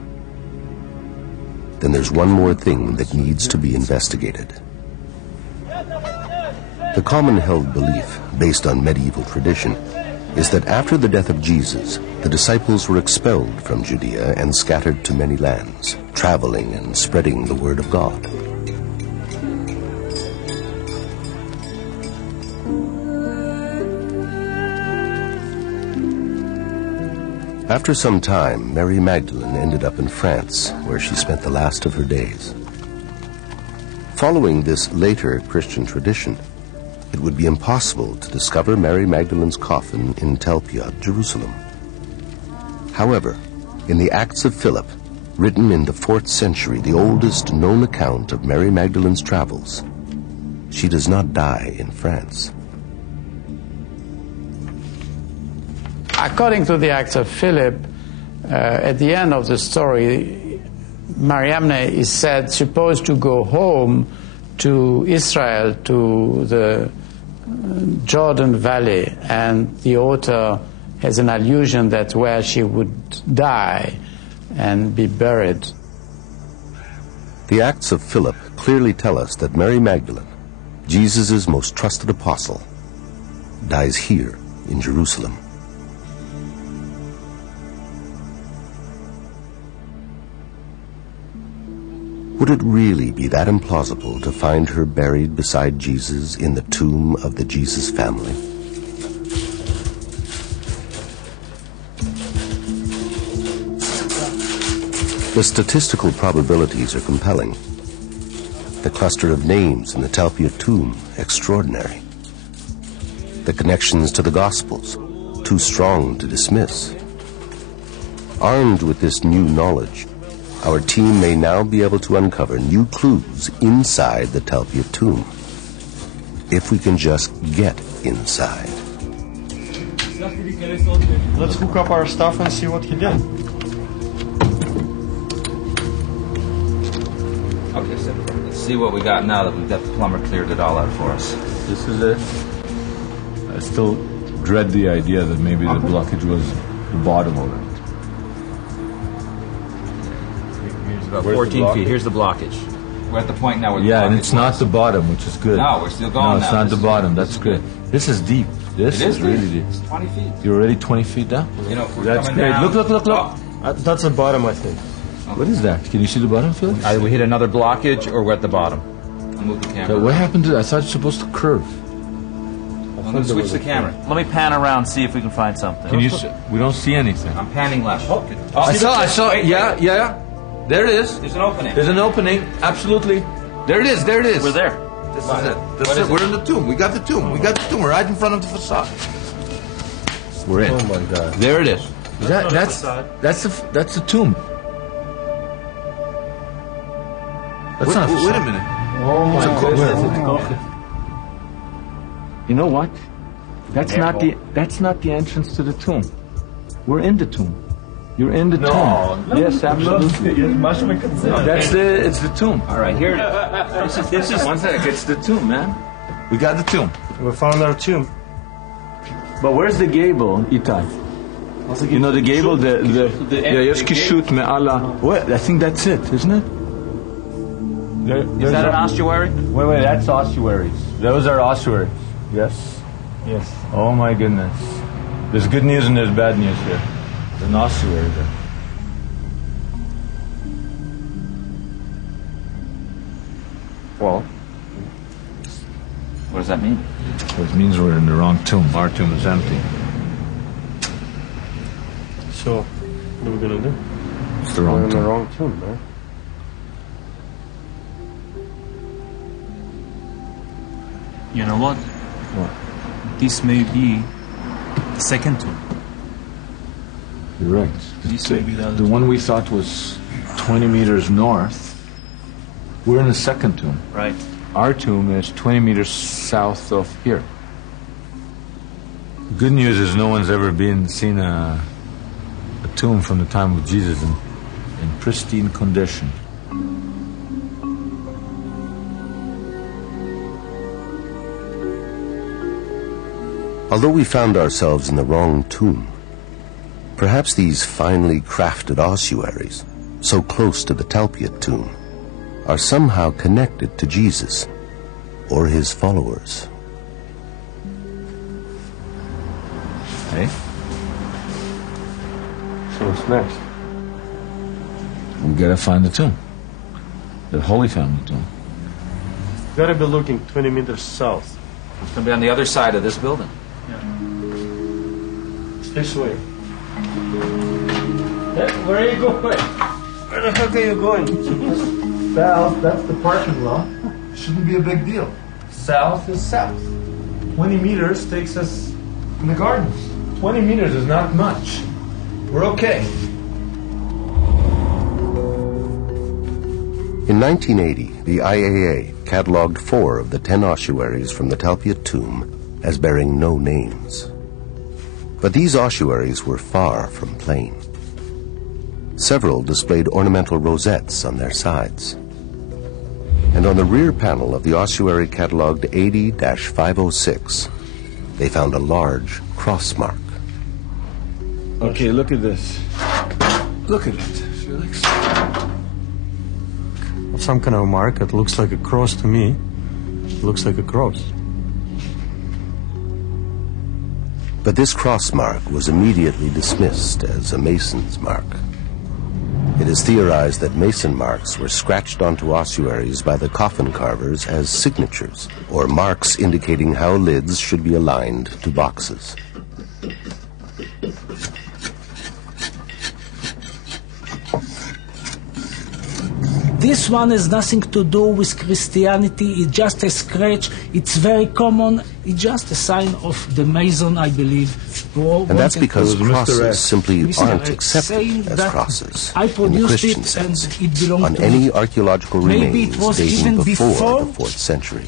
then there's one more thing that needs to be investigated. The common held belief, based on medieval tradition, is that after the death of Jesus, the disciples were expelled from Judea and scattered to many lands, traveling and spreading the word of God. After some time, Mary Magdalene ended up in France, where she spent the last of her days. Following this later Christian tradition, it would be impossible to discover Mary Magdalene's coffin in Tel Piot, Jerusalem. However, in the Acts of Philip, written in the 4th century, the oldest known account of Mary Magdalene's travels, she does not die in France. According to the Acts of Philip, at the end of the story, Mariamne is supposed to go home to Israel, to the Jordan Valley, and the author has an allusion that where she would die and be buried. The Acts of Philip clearly tell us that Mary Magdalene, Jesus' most trusted apostle, dies here in Jerusalem. Would it really be that implausible to find her buried beside Jesus in the tomb of the Jesus family? The statistical probabilities are compelling. The cluster of names in the Tel Piot tomb, extraordinary. The connections to the Gospels, too strong to dismiss. Armed with this new knowledge, our team may now be able to uncover new clues inside the Tel Piot tomb, if we can just get inside. Let's hook up our stuff and see what he did. Okay, so let's see what we got now that we've got the plumber cleared it all out for us. This is it. I still dread the idea that maybe the blockage was the bottom of it. About 14 feet. Here's the blockage. We're at the point now where the and it's not the bottom, which is good. No, we're still going No, it's now. not the bottom. That's good. This is deep. This It is really deep. deep. It's 20 feet. You're already 20 feet down? You know, we're That's coming great. down. Look. That's the bottom, I think. What is that? Can you see the bottom, Felix? Either we hit another blockage or we're at the bottom. I'll move the camera. What happened to? I thought it's supposed to curve. I'm going to switch the camera. Let me pan around, see if we can find something. Can you? We don't see anything. I'm panning left. I saw. Wait, Yeah. There it is. There's an opening. There's an opening. Absolutely. There it is. We're there. This is it. That's it. We're in the tomb. We got the tomb. We're right in front of the facade. We're in. Oh my God. There it is. That's the tomb. That's not a facade. Wait a minute. Oh my God. You know what? That's not the entrance to the tomb. We're in the tomb. You're in the tomb. Yes, absolutely. That's it's the tomb. All right, here. This is one sec. It's the tomb, man. We got the tomb. We found our tomb. But where's the gable, Itai? You know the gable, the Yeshkishut Me'ala. What? I think that's it, isn't it? Is that an ossuary? Wait, that's ossuaries. Those are ossuaries. Yes. Yes. Oh my goodness. There's good news and there's bad news here. There's an ossuary there. Well, what does that mean? Well, it means we're in the wrong tomb. Our tomb is empty. So, what are we gonna do? It's the wrong We're in tomb. the wrong tomb, man. You know what? What? This may be the second tomb. You're right. This may be The one we thought was 20 meters north, we're in the second tomb. Right. Our tomb is 20 meters south of here. The good news is no one's ever seen a tomb from the time of Jesus in pristine condition. Although we found ourselves in the wrong tomb, perhaps these finely crafted ossuaries, so close to the Talpiot tomb, are somehow connected to Jesus or his followers. Hey? So what's next? We gotta find the tomb. The Holy Family tomb. You gotta be looking 20 meters south. It's going to be on the other side of this building. It's this way. Where are you going? Where the heck are you going? South, that's the parking lot. Shouldn't be a big deal. South is south. 20 meters takes us in the gardens. 20 meters is not much. We're okay. In 1980, the IAA catalogued 4 of the 10 ossuaries from the Talpiot tomb as bearing no names. But these ossuaries were far from plain. Several displayed ornamental rosettes on their sides. And on the rear panel of the ossuary catalogued 80-506, they found a large cross mark. Okay, look at this. Look at it, Felix. Some kind of mark. It looks like a cross to me. It looks like a cross. But this cross mark was immediately dismissed as a mason's mark. It is theorized that mason marks were scratched onto ossuaries by the coffin carvers as signatures, or marks indicating how lids should be aligned to boxes. This one has nothing to do with Christianity. It's just a scratch. It's very common. It's just a sign of the Mason, I believe. And that's because crosses simply aren't Mr. accepted as crosses I in the produced Christian it sense and it belonged on to any me. archaeological Maybe remains it was dating even before the before 4th century.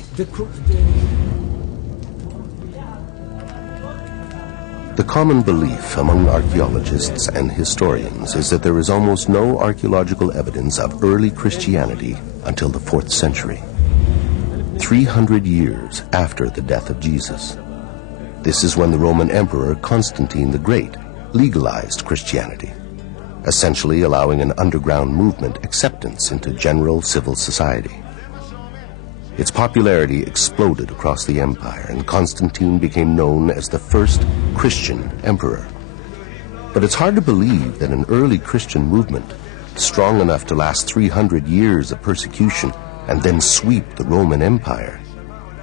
The common belief among archaeologists and historians is that there is almost no archaeological evidence of early Christianity until the 4th century, 300 years after the death of Jesus. This is when the Roman Emperor Constantine the Great legalized Christianity, essentially allowing an underground movement acceptance into general civil society. Its popularity exploded across the empire, and Constantine became known as the first Christian emperor. But it's hard to believe that an early Christian movement, strong enough to last 300 years of persecution and then sweep the Roman Empire,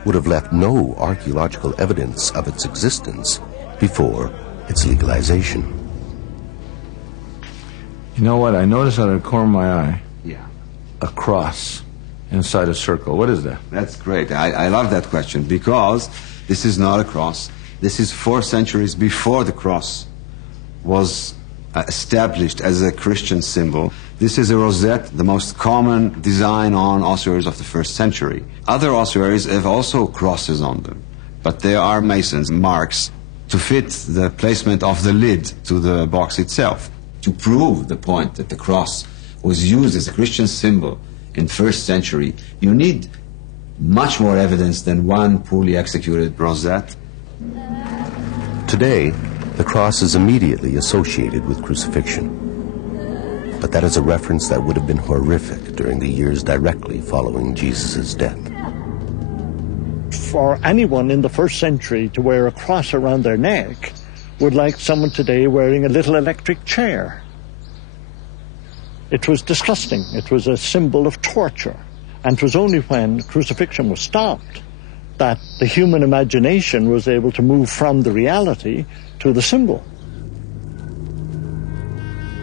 would have left no archaeological evidence of its existence before its legalization. You know what? I noticed out of the corner of my eye Yeah. a cross inside a circle. What is that? That's great. I love that question because this is not a cross. This is 4 centuries before the cross was established as a Christian symbol. This is a rosette, the most common design on ossuaries of the 1st century. Other ossuaries have also crosses on them, but they are masons' marks to fit the placement of the lid to the box itself. To prove the point that the cross was used as a Christian symbol in 1st century, you need much more evidence than one poorly executed rosette. Today, the cross is immediately associated with crucifixion. but that is a reference that would have been horrific during the years directly following Jesus' death. For anyone in the first century to wear a cross around their neck would like someone today wearing a little electric chair. It was disgusting. It was a symbol of torture. And it was only when crucifixion was stopped that the human imagination was able to move from the reality to the symbol.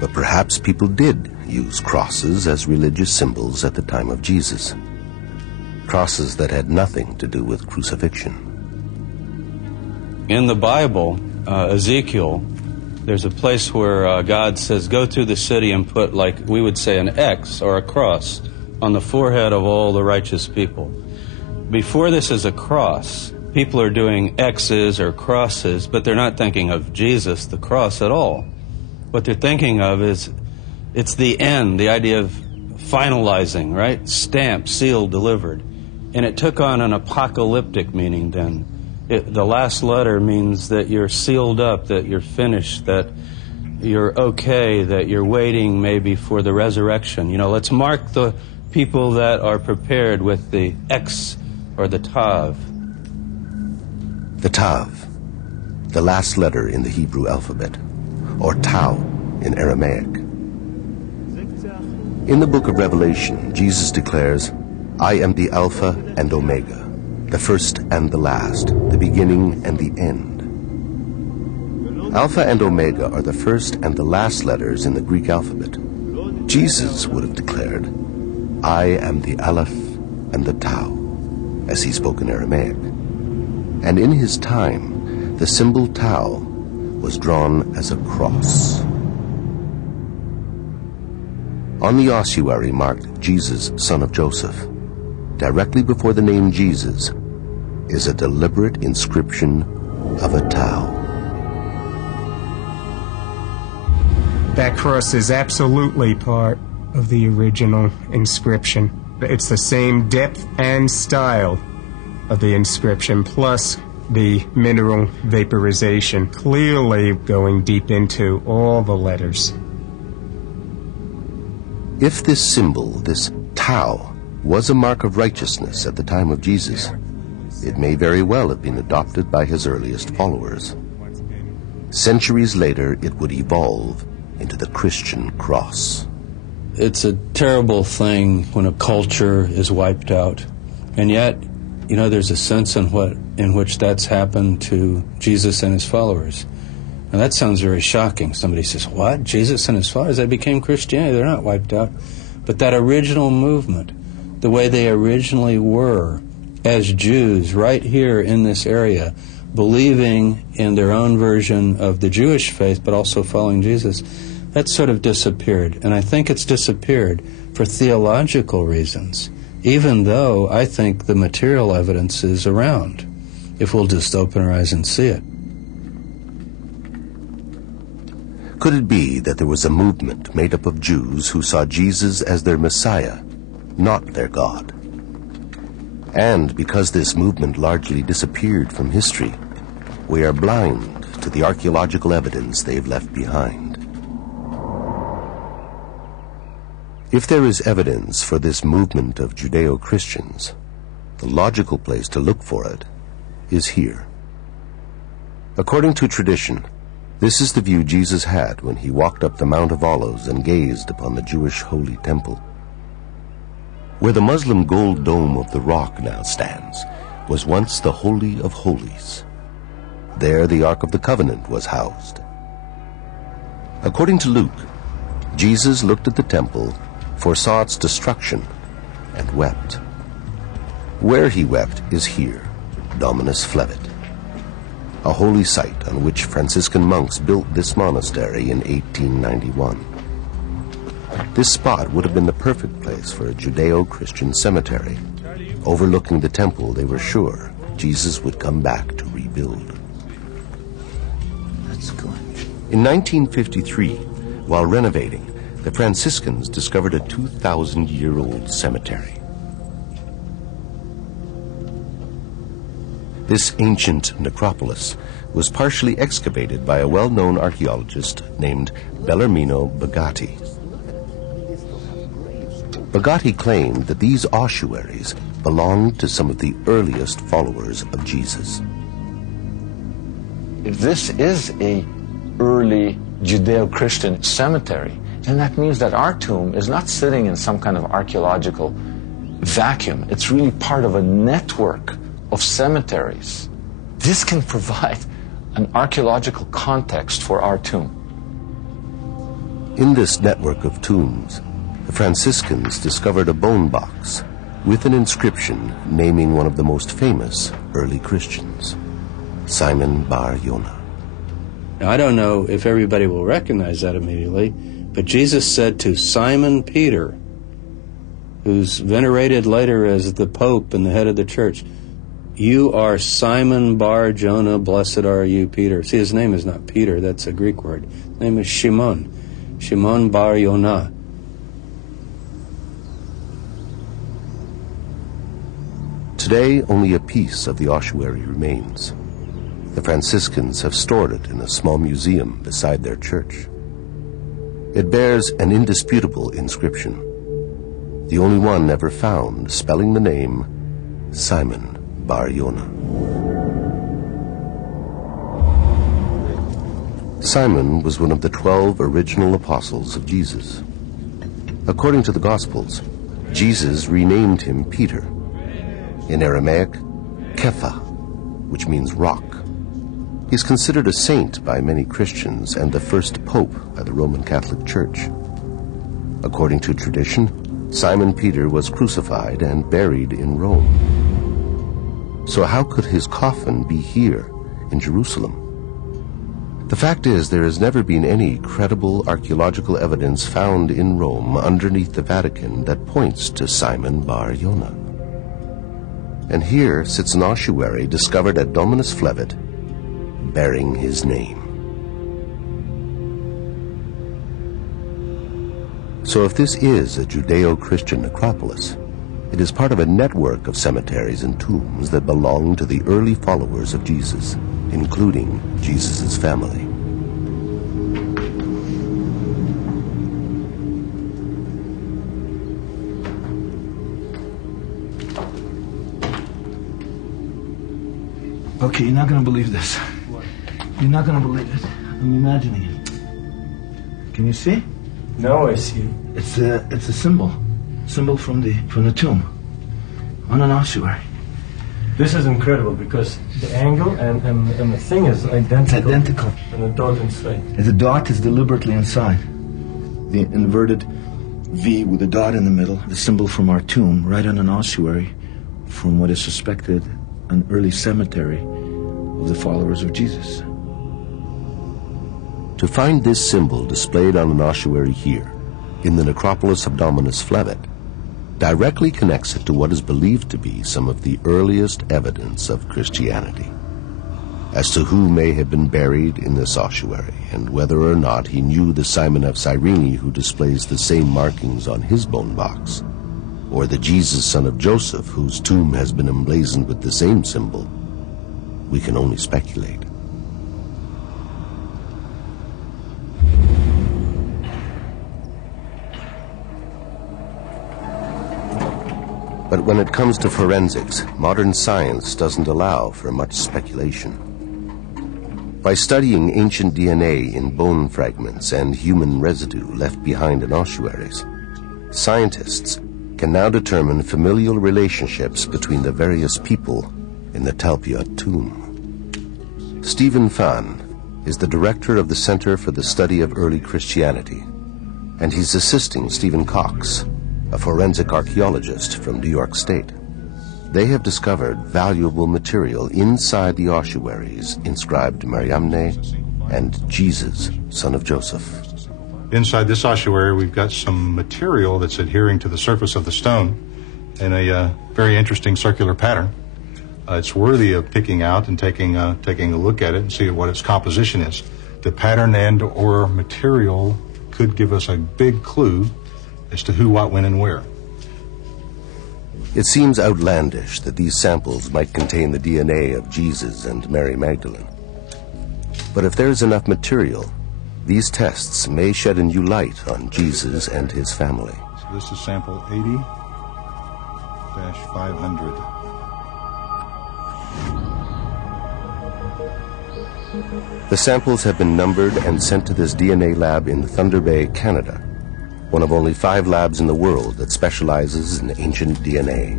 But perhaps people did use crosses as religious symbols at the time of Jesus. Crosses that had nothing to do with crucifixion. In the Bible, Ezekiel, there's a place where God says, go through the city and put, like we would say, an X or a cross on the forehead of all the righteous people. Before this is a cross, people are doing X's or crosses, but they're not thinking of Jesus, the cross, at all. What they're thinking of is, it's the end, the idea of finalizing, right? Stamped, sealed, delivered. And it took on an apocalyptic meaning then. The last letter means that you're sealed up, that you're finished, that you're okay, that you're waiting maybe for the resurrection. You know, let's mark the people that are prepared with the X or the Tav. The Tav, the last letter in the Hebrew alphabet, or Tau in Aramaic. In the book of Revelation, Jesus declares, I am the Alpha and Omega, the first and the last, the beginning and the end. Alpha and Omega are the first and the last letters in the Greek alphabet. Jesus would have declared, I am the Aleph and the Tau, as he spoke in Aramaic. And in his time, the symbol Tau was drawn as a cross. On the ossuary marked Jesus, son of Joseph, directly before the name Jesus, is a deliberate inscription of a Tau. That cross is absolutely part of the original inscription. It's the same depth and style of the inscription, plus the mineral vaporization, clearly going deep into all the letters. If this symbol, this Tau, was a mark of righteousness at the time of Jesus, it may very well have been adopted by his earliest followers. Centuries later, it would evolve into the Christian cross. It's a terrible thing when a culture is wiped out. And yet, you know, there's a sense in which that's happened to Jesus and his followers. And that sounds very shocking. Somebody says, what? Jesus and his followers? They became Christianity. They're not wiped out. But that original movement, the way they originally were as Jews right here in this area, believing in their own version of the Jewish faith, but also following Jesus, that sort of disappeared. And I think it's disappeared for theological reasons, even though I think the material evidence is around, if we'll just open our eyes and see it. Could it be that there was a movement made up of Jews who saw Jesus as their Messiah, not their God? And because this movement largely disappeared from history, we are blind to the archaeological evidence they've left behind. If there is evidence for this movement of Judeo-Christians, the logical place to look for it is here. According to tradition, this is the view Jesus had when he walked up the Mount of Olives and gazed upon the Jewish Holy Temple. Where the Muslim gold dome of the Rock now stands was once the Holy of Holies. There the Ark of the Covenant was housed. According to Luke, Jesus looked at the temple, foresaw its destruction, and wept. Where he wept is here, Dominus Flevit, a holy site on which Franciscan monks built this monastery in 1891. This spot would have been the perfect place for a Judeo-Christian cemetery. Overlooking the temple, they were sure Jesus would come back to rebuild. That's good. In 1953, while renovating, the Franciscans discovered a 2,000-year-old cemetery. This ancient necropolis was partially excavated by a well-known archaeologist named Bellarmino Bugatti. Bugatti claimed that these ossuaries belonged to some of the earliest followers of Jesus. If this is a early Judeo-Christian cemetery, then that means that our tomb is not sitting in some kind of archaeological vacuum. It's really part of a network of cemeteries. This can provide an archaeological context for our tomb. In this network of tombs, the Franciscans discovered a bone box with an inscription naming one of the most famous early Christians, Simon Bar Yonah. Now, I don't know if everybody will recognize that immediately, but Jesus said to Simon Peter, who's venerated later as the Pope and the head of the church, "You are Simon Bar Jonah, blessed are you, Peter." See, his name is not Peter, that's a Greek word. His name is Shimon, Shimon Bar Yonah. Today, only a piece of the ossuary remains. The Franciscans have stored it in a small museum beside their church. It bears an indisputable inscription, the only one ever found spelling the name Simon Bar Yonah. Simon was one of the 12 original apostles of Jesus. According to the Gospels, Jesus renamed him Peter. In Aramaic, Kepha, which means rock. He's considered a saint by many Christians and the first pope by the Roman Catholic Church. According to tradition, Simon Peter was crucified and buried in Rome. So how could his coffin be here in Jerusalem? The fact is, there has never been any credible archaeological evidence found in Rome underneath the Vatican that points to Simon Bar Yonah. And here sits an ossuary discovered at Dominus Flevit, bearing his name. So if this is a Judeo-Christian necropolis, it is part of a network of cemeteries and tombs that belong to the early followers of Jesus, including Jesus' family. Okay, you're not going to believe this. You're not going to believe it. I'm imagining it. Can you see? Now I see. It's a symbol from the tomb on an ossuary. This is incredible because the angle and the thing is identical. It's identical. And the dot inside. And the dot is deliberately inside. The inverted V with a dot in the middle, the symbol from our tomb, right on an ossuary from what is suspected an early cemetery of the followers of Jesus. To find this symbol displayed on an ossuary here, in the necropolis of Dominus Flevit, directly connects it to what is believed to be some of the earliest evidence of Christianity. As to who may have been buried in this ossuary, and whether or not he knew the Simon of Cyrene who displays the same markings on his bone box, or the Jesus son of Joseph whose tomb has been emblazoned with the same symbol, we can only speculate. But when it comes to forensics, modern science doesn't allow for much speculation. By studying ancient DNA in bone fragments and human residue left behind in ossuaries, scientists can now determine familial relationships between the various people in the Talpiot tomb. Stephen Phan is the director of the Center for the Study of Early Christianity, and he's assisting Stephen Cox, a forensic archaeologist from New York State. They have discovered valuable material inside the ossuaries inscribed Mariamne and Jesus, son of Joseph. Inside this ossuary, we've got some material that's adhering to the surface of the stone in a very interesting circular pattern. It's worthy of picking out and taking a look at it and see what its composition is. The pattern and or material could give us a big clue as to who, what, when, and where. It seems outlandish that these samples might contain the DNA of Jesus and Mary Magdalene. But if there's enough material, these tests may shed a new light on Jesus and his family. This is sample 80-500. The samples have been numbered and sent to this DNA lab in Thunder Bay, Canada, one of only 5 labs in the world that specializes in ancient DNA.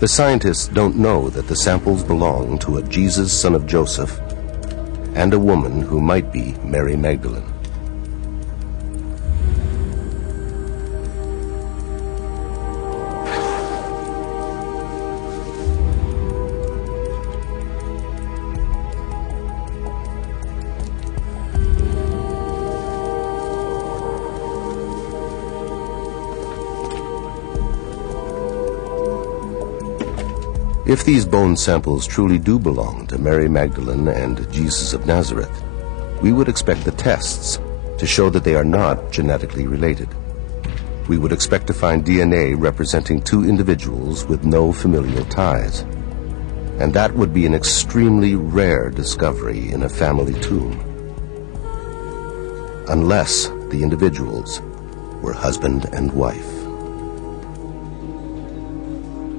The scientists don't know that the samples belong to a Jesus, son of Joseph, and a woman who might be Mary Magdalene. If these bone samples truly do belong to Mary Magdalene and Jesus of Nazareth, we would expect the tests to show that they are not genetically related. We would expect to find DNA representing 2 individuals with no familial ties. And that would be an extremely rare discovery in a family tomb. Unless the individuals were husband and wife.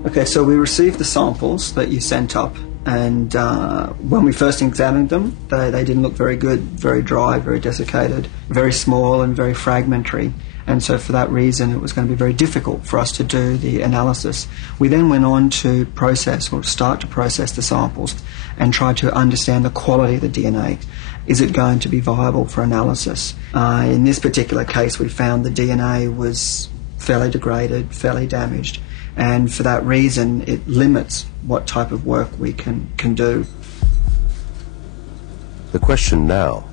Okay, so we received the samples that you sent up, and when we first examined them, they didn't look very good, very dry, very desiccated, very small and very fragmentary. And so for that reason, it was going to be very difficult for us to do the analysis. We then went on to start to process the samples and try to understand the quality of the DNA. Is it going to be viable for analysis? In this particular case, we found the DNA was fairly degraded, fairly damaged. And for that reason, it limits what type of work we can do. The question now,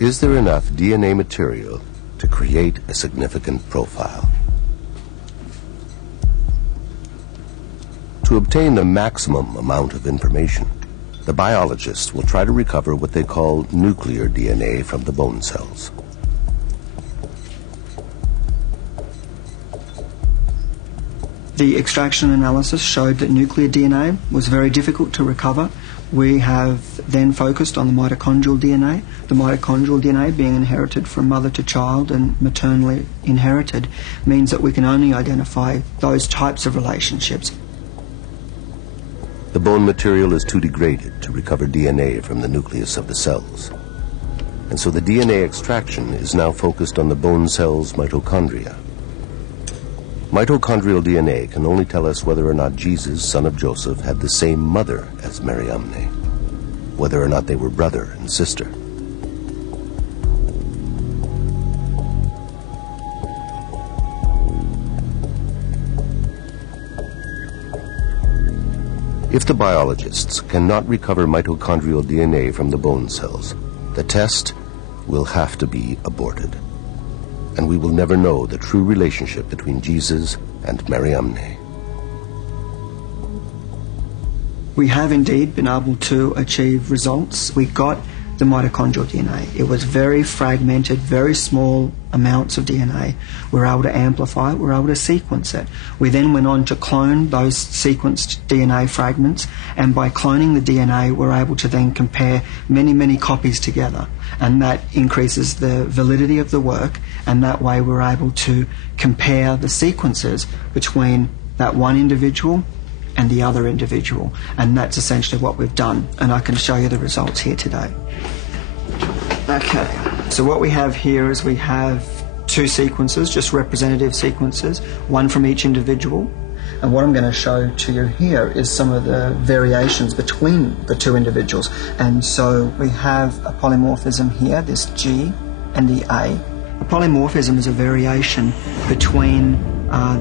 is there enough DNA material to create a significant profile? To obtain the maximum amount of information, the biologists will try to recover what they call nuclear DNA from the bone cells. The extraction analysis showed that nuclear DNA was very difficult to recover. We have then focused on the mitochondrial DNA. The mitochondrial DNA, being inherited from mother to child and maternally inherited, means that we can only identify those types of relationships. The bone material is too degraded to recover DNA from the nucleus of the cells. And so the DNA extraction is now focused on the bone cell's mitochondria. Mitochondrial DNA can only tell us whether or not Jesus, son of Joseph, had the same mother as Mariamne, whether or not they were brother and sister. If the biologists cannot recover mitochondrial DNA from the bone cells, the test will have to be aborted. And we will never know the true relationship between Jesus and Mariamne. We have indeed been able to achieve results. We got the mitochondrial DNA. It was very fragmented, very small amounts of DNA. We were able to amplify it, we were able to sequence it. We then went on to clone those sequenced DNA fragments, and by cloning the DNA, we're able to then compare many, many copies together. And that increases the validity of the work, and that way we're able to compare the sequences between that one individual and the other individual. And that's essentially what we've done, and I can show you the results here today. Okay, so what we have here is we have 2 sequences, just representative sequences, one from each individual. And what I'm going to show to you here is some of the variations between the 2 individuals. And so we have a polymorphism here, this G and the A. A polymorphism is a variation between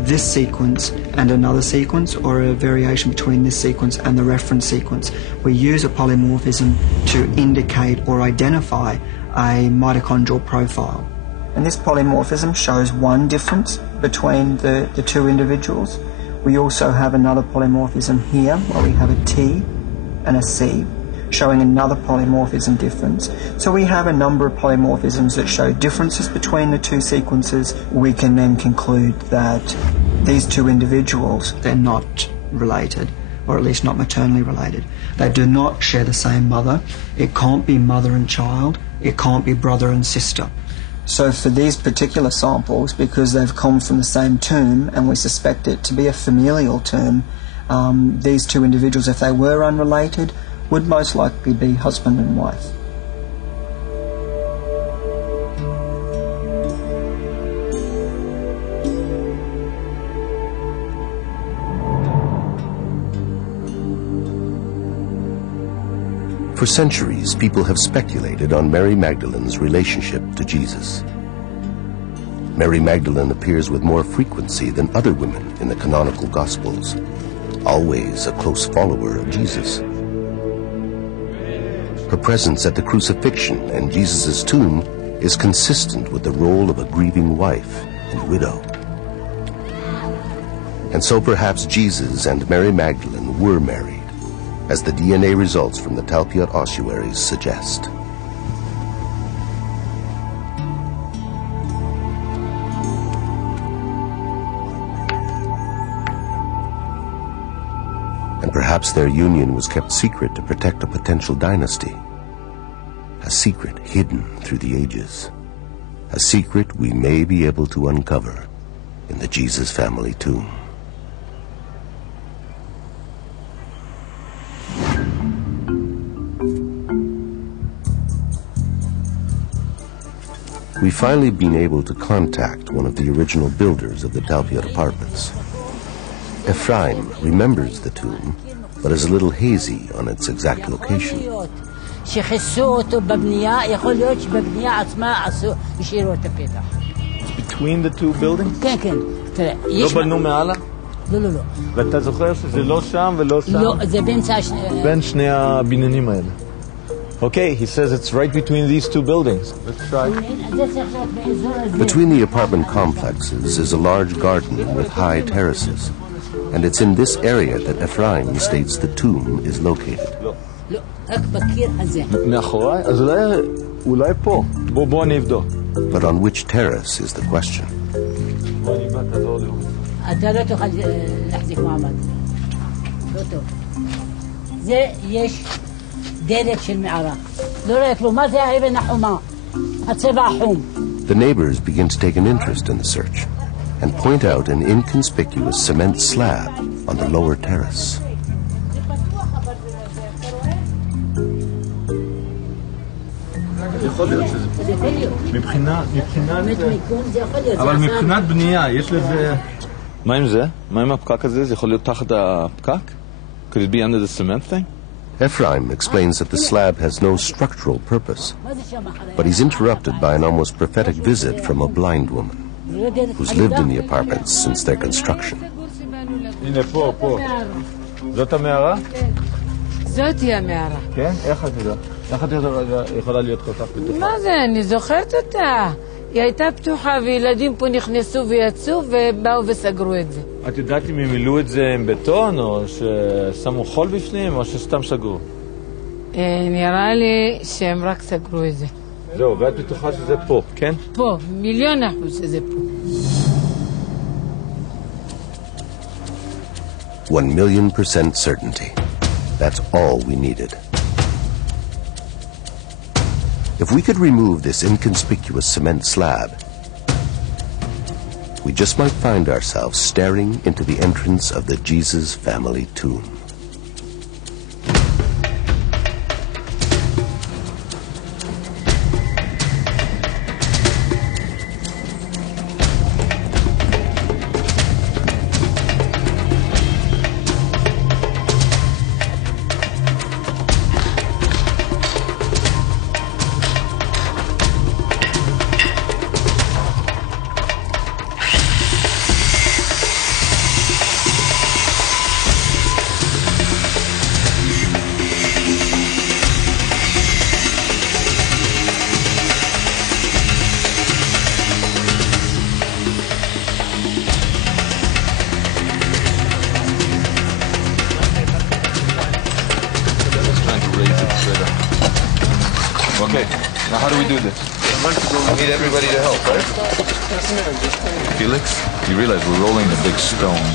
this sequence and another sequence, or a variation between this sequence and the reference sequence. We use a polymorphism to indicate or identify a mitochondrial profile. And this polymorphism shows one difference between the 2 individuals. We also have another polymorphism here, where we have a T and a C, showing another polymorphism difference. So we have a number of polymorphisms that show differences between the 2 sequences. We can then conclude that these 2 individuals, they're not related. or at least not maternally related. They do not share the same mother. It can't be mother and child. It can't be brother and sister. So for these particular samples, because they've come from the same tomb and we suspect it to be a familial tomb, these two individuals, if they were unrelated, would most likely be husband and wife. For centuries, people have speculated on Mary Magdalene's relationship to Jesus. Mary Magdalene appears with more frequency than other women in the canonical Gospels, always a close follower of Jesus. Her presence at the crucifixion and Jesus' tomb is consistent with the role of a grieving wife and widow. And so perhaps Jesus and Mary Magdalene were married, as the DNA results from the Talpiot ossuaries suggest. And perhaps their union was kept secret to protect a potential dynasty. A secret hidden through the ages. A secret we may be able to uncover in the Jesus family tomb. We've finally been able to contact one of the original builders of the Talpiot apartments. Ephraim remembers the tomb, but is a little hazy on its exact location. It's between the two buildings? לא בנו מעלה? לא. ואתה זוכר שזה לא שם ולא שם? לא, זה בין שני הבניינים האלה. Okay, he says it's right between these two buildings. Let's try. Between the apartment complexes is a large garden with high terraces, and it's in this area that Ephraim states the tomb is located. מאחוריי? אז אולי פה. בוא אני אבדוק. But on which terrace is the question? אתה לא תוכל להחזיק מעמד. לא טוב. זה יש דלת של מערה. לא רואה כלום. מה זה האבן החומה? הצבע החום. The neighbors begin to take an interest in the search and point out an inconspicuous cement slab on the lower terrace. יכול להיות שזה... אבל מבחינת בנייה, יש לזה... מה עם זה? מה עם הפקק הזה? זה יכול להיות תחת הפקק? Could it be under the cement thing? Ephraim explains that the slab has no structural purpose, but he's interrupted by an almost prophetic visit from a blind woman who's lived in the apartments since their construction. הנה פה. זאת המערה? זאתי המערה. כן? איך את יודעת? איך את יכולה להיות כל כך פתוחה? מה זה? אני זוכרת אותה. היא הייתה פתוחה וילדים פה נכנסו ויצאו ובאו וסגרו את זה. את יודעת אם הם מילאו את זה עם בטון או ששמו חול בפנים או שסתם סגרו? נראה לי שהם רק סגרו את זה. זהו, ואת בטוחה שזה פה, כן? פה, 1,000,000% שזה פה. 1,000,000% certainty. That's all we needed. If we could remove this inconspicuous cement slab, we just might find ourselves staring into the entrance of the Jesus family tomb. Okay, now how do we do this? I need everybody to help, right? Felix, you realize we're rolling the big stone.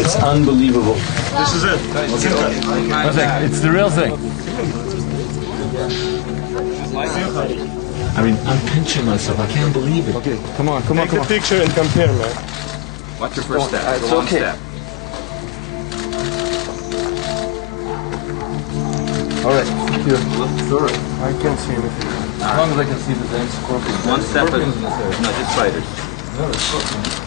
It's unbelievable. This is it. It's the real thing. I mean, I'm pinching myself. I can't believe it. Okay, come on. Take a picture and compare, man. What's your first step? It's The one okay. step. All right, here. Sure. I can't see anything. As long as I can see the damn scorpion. One step at Scorpions in this area. no, just spiders. No, it's scorpions.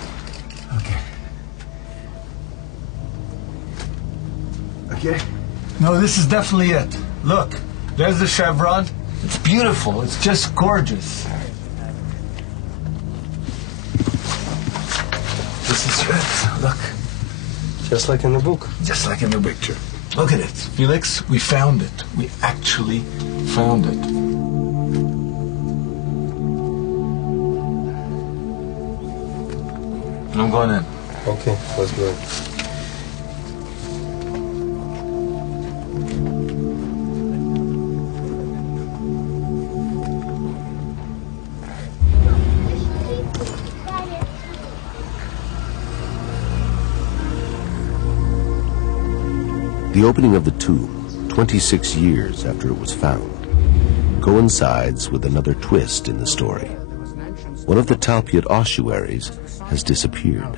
Okay. No, this is definitely it. Look, there's the chevron. It's beautiful. It's just gorgeous. This is it. Look. Just like in the book. Just like in the picture. Look at it. Felix, we found it. We actually found it. I'm going in. Okay, let's go. The opening of the tomb, 26 years after it was found, coincides with another twist in the story. One of the Talpiot ossuaries has disappeared.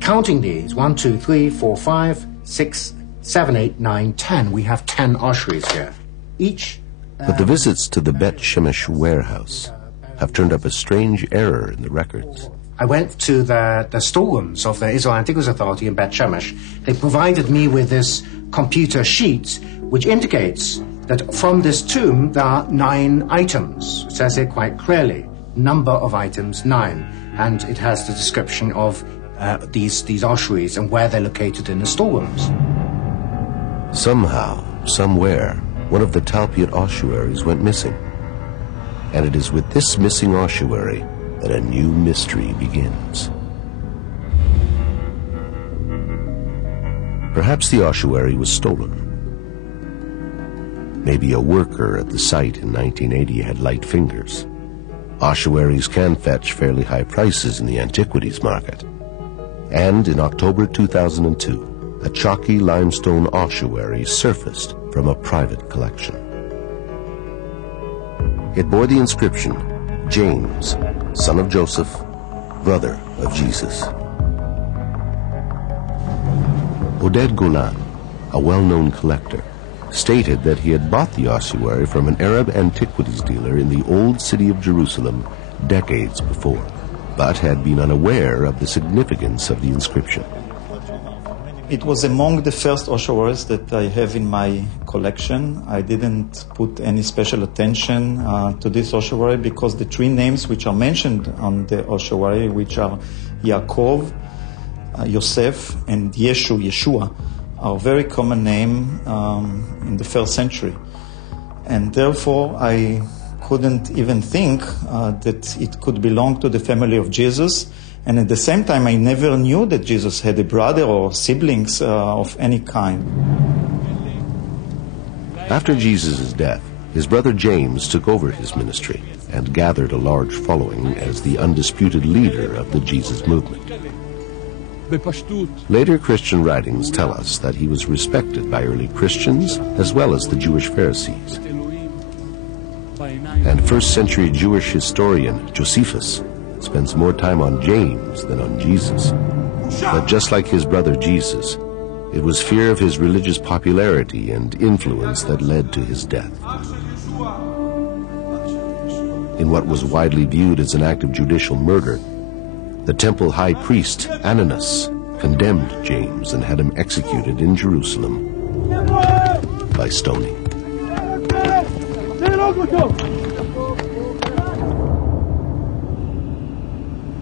Counting these, 1, 2, 3, 4, 5, 6, 7, 8, 9, 10. We have 10 ossuaries here. Each. But the visits to the Bet Shemesh warehouse have turned up a strange error in the records. I went to the storerooms of the Israel Antiquities Authority in Bet Shemesh. They provided me with this computer sheet which indicates that from this tomb there are 9 items. It says it quite clearly. Number of items, 9. And it has the description of these ossuaries and where they're located in the storerooms. Somehow, somewhere, one of the Talpiot ossuaries went missing. And it is with this missing ossuary that a new mystery begins. Perhaps the ossuary was stolen. Maybe a worker at the site in 1980 had light fingers. Ossuaries can fetch fairly high prices in the antiquities market. And in October 2002, a chalky limestone ossuary surfaced from a private collection. It bore the inscription, James, son of Joseph, brother of Jesus. Oded Golan, a well-known collector, stated that he had bought the ossuary from an Arab antiquities dealer in the old city of Jerusalem decades before, but had been unaware of the significance of the inscription. It was among the first ossuaries that I have in my collection. I didn't put any special attention to this ossuary because the 3 names which are mentioned on the ossuary, which are Yaakov, Yosef, and Yeshua, are very common name in the first century. And therefore, I couldn't even think that it could belong to the family of Jesus. And at the same time, I never knew that Jesus had a brother or siblings of any kind. After Jesus' death, his brother James took over his ministry and gathered a large following as the undisputed leader of the Jesus movement. Later Christian writings tell us that he was respected by early Christians as well as the Jewish Pharisees. And first-century Jewish historian Josephus spends more time on James than on Jesus. But just like his brother Jesus, it was fear of his religious popularity and influence that led to his death. In what was widely viewed as an act of judicial murder, the temple high priest Ananus condemned James and had him executed in Jerusalem by stoning.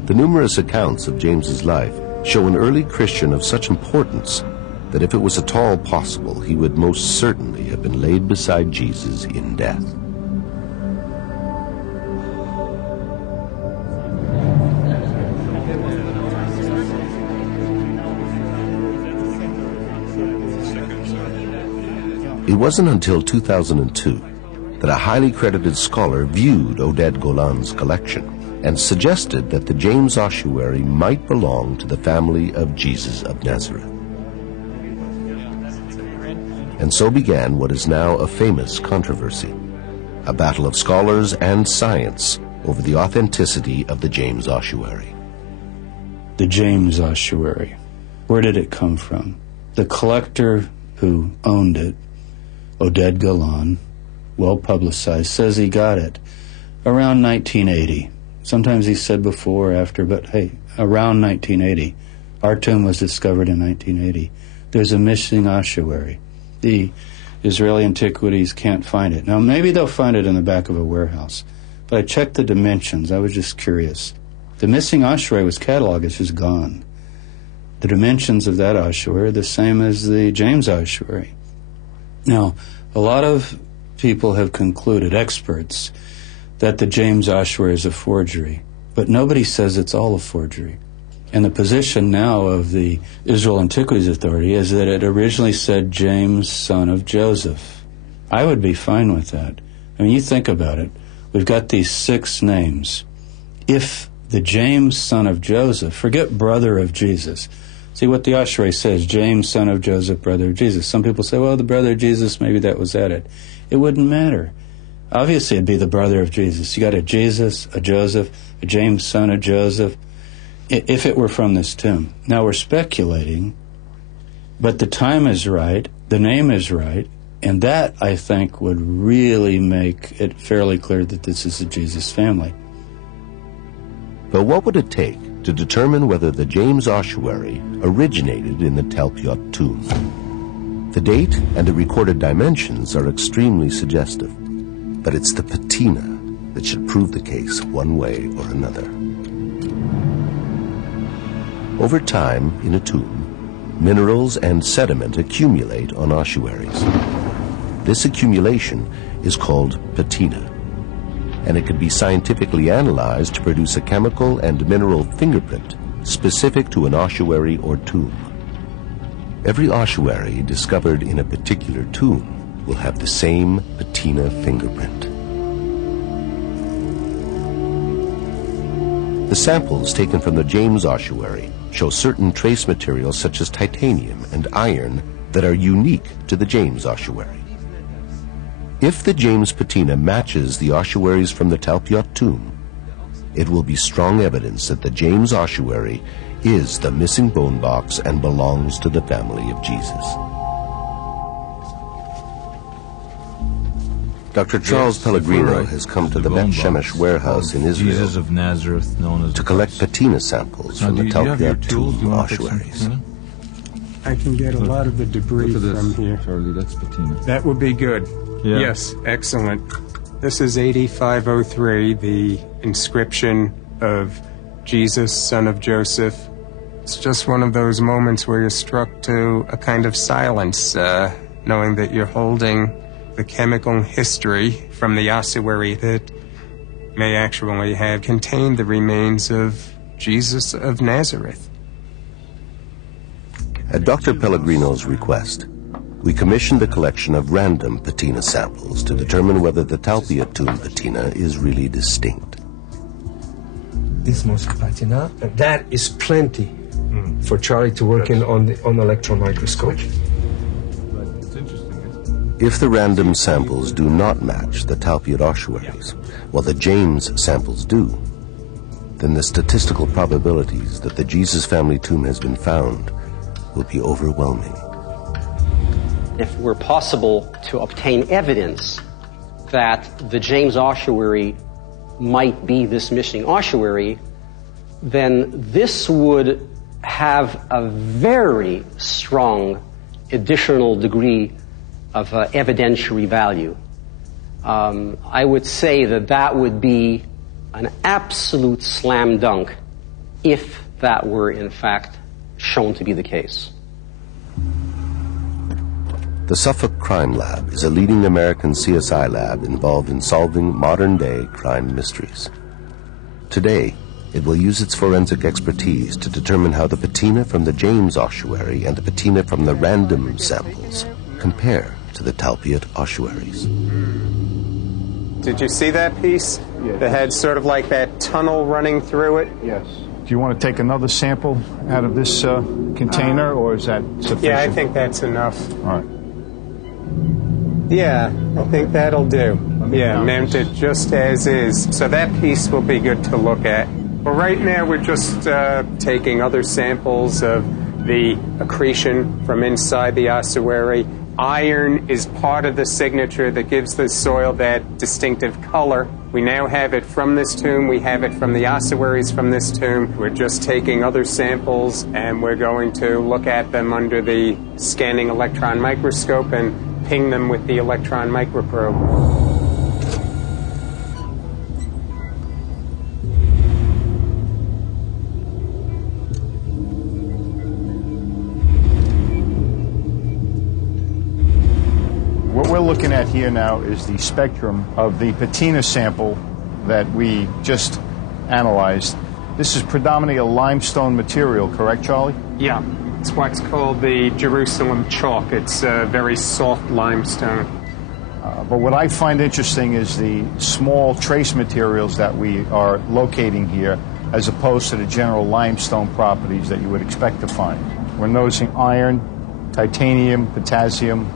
The numerous accounts of James's life show an early Christian of such importance that if it was at all possible, he would most certainly have been laid beside Jesus in death. It wasn't until 2002 that a highly credited scholar viewed Oded Golan's collection and suggested that the James ossuary might belong to the family of Jesus of Nazareth. And so began what is now a famous controversy, a battle of scholars and science over the authenticity of the James ossuary. The James ossuary. Where did it come from? The collector who owned it, Oded Golan, well publicized, says he got it around 1980. Sometimes he said before or after, but hey, around 1980. Our tomb was discovered in 1980. There's a missing ossuary. The Israeli Antiquities can't find it. Now, maybe they'll find it in the back of a warehouse, but I checked the dimensions. I was just curious. The missing ossuary was cataloged. It's just gone. The dimensions of that ossuary are the same as the James ossuary. Now, a lot of people have concluded, experts, that the James ossuary is a forgery, but nobody says it's all a forgery. And the position now of the Israel Antiquities Authority is that it originally said James, son of Joseph. I would be fine with that. I mean, you think about it. We've got these 6 names. If the James, son of Joseph, forget brother of Jesus. See what the ossuary says, James, son of Joseph, brother of Jesus. Some people say, well, the brother of Jesus, maybe that was at it. It wouldn't matter. Obviously, it'd be the brother of Jesus. You got a Jesus, a Joseph, a James, son of Joseph, if it were from this tomb. Now, we're speculating, but the time is right, the name is right, and that, I think, would really make it fairly clear that this is the Jesus family. But what would it take to determine whether the James ossuary originated in the Talpiot tomb? The date and the recorded dimensions are extremely suggestive, but it's the patina that should prove the case one way or another. Over time, in a tomb, minerals and sediment accumulate on ossuaries. This accumulation is called patina, and it can be scientifically analyzed to produce a chemical and mineral fingerprint specific to an ossuary or tomb. Every ossuary discovered in a particular tomb will have the same patina fingerprint. The samples taken from the James ossuary show certain trace materials such as titanium and iron that are unique to the James ossuary. If the James patina matches the ossuaries from the Talpiot tomb, it will be strong evidence that the James ossuary is the missing bone box and belongs to the family of Jesus. Dr. Charles Pellegrino has come to the Bet Shemesh warehouse in Israel Jesus of Nazareth, known as to collect patina samples from the Talpiot tomb ossuaries. I can get a lot of the debris from here. Charlie, that's patina. That would be good. Yeah. Yes, excellent. This is 8503, the inscription of Jesus, son of Joseph. It's just one of those moments where you're struck to a kind of silence, knowing that you're holding the chemical history from the ossuary that may actually have contained the remains of Jesus of Nazareth. At Dr. Pellegrino's request, we commissioned a collection of random patina samples to determine whether the Talpiot tomb patina is really distinct. This mosque patina, that is plenty for Charlie to work in on electron microscope. If the random samples do not match the Talpiot ossuaries, while the James samples do, then the statistical probabilities that the Jesus family tomb has been found will be overwhelming. If it were possible to obtain evidence that the James ossuary might be this missing ossuary, then this would have a very strong additional degree of evidentiary value. I would say that that would be an absolute slam dunk if that were in fact shown to be the case. The Suffolk Crime Lab is a leading American CSI lab involved in solving modern-day crime mysteries. Today, it will use its forensic expertise to determine how the patina from the James ossuary and the patina from the random samples compare to the Talpiot ossuaries. Did you see that piece? Yes. That had sort of like that tunnel running through it? Yes. Do you want to take another sample out of this container, or is that sufficient? Yeah, I think that's enough. All right. Yeah, I think that'll do. Yeah, meant it just as is. So that piece will be good to look at. But right now we're just taking other samples of the accretion from inside the ossuary. Iron is part of the signature that gives the soil that distinctive color. We now have it from this tomb. We have it from the ossuaries from this tomb. We're just taking other samples, and we're going to look at them under the scanning electron microscope and ping them with the electron microprobe. What we're looking at here now is the spectrum of the patina sample that we just analyzed. This is predominantly a limestone material, correct, Charlie? Yeah, it's what's called the Jerusalem chalk. It's a very soft limestone. But what I find interesting is the small trace materials that we are locating here, as opposed to the general limestone properties that you would expect to find. We're noticing iron, titanium, potassium,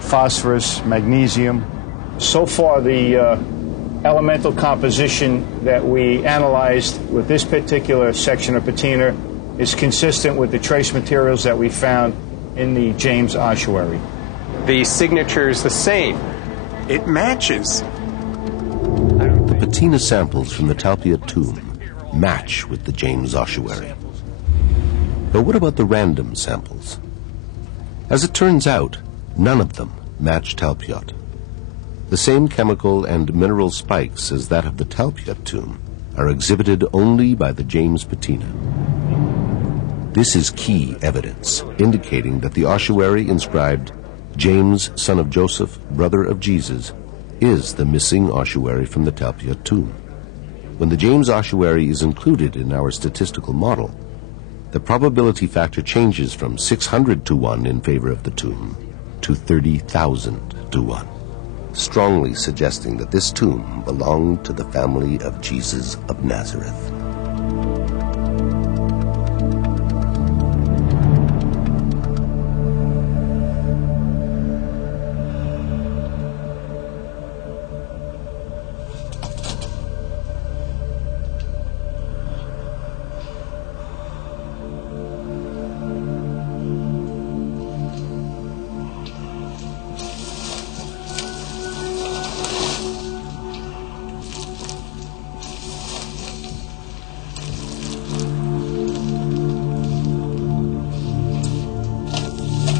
phosphorus, magnesium. So far, the elemental composition that we analyzed with this particular section of patina is consistent with the trace materials that we found in the James ossuary. The signature is the same. It matches. The patina samples from the Talpiot tomb match with the James ossuary. But what about the random samples? As it turns out, none of them match Talpiot. The same chemical and mineral spikes as that of the Talpiot tomb are exhibited only by the James patina. This is key evidence indicating that the ossuary inscribed James, son of Joseph, brother of Jesus, is the missing ossuary from the Talpiot tomb. When the James ossuary is included in our statistical model, the probability factor changes from 600 to 1 in favor of the tomb to 30,000 to 1, strongly suggesting that this tomb belonged to the family of Jesus of Nazareth.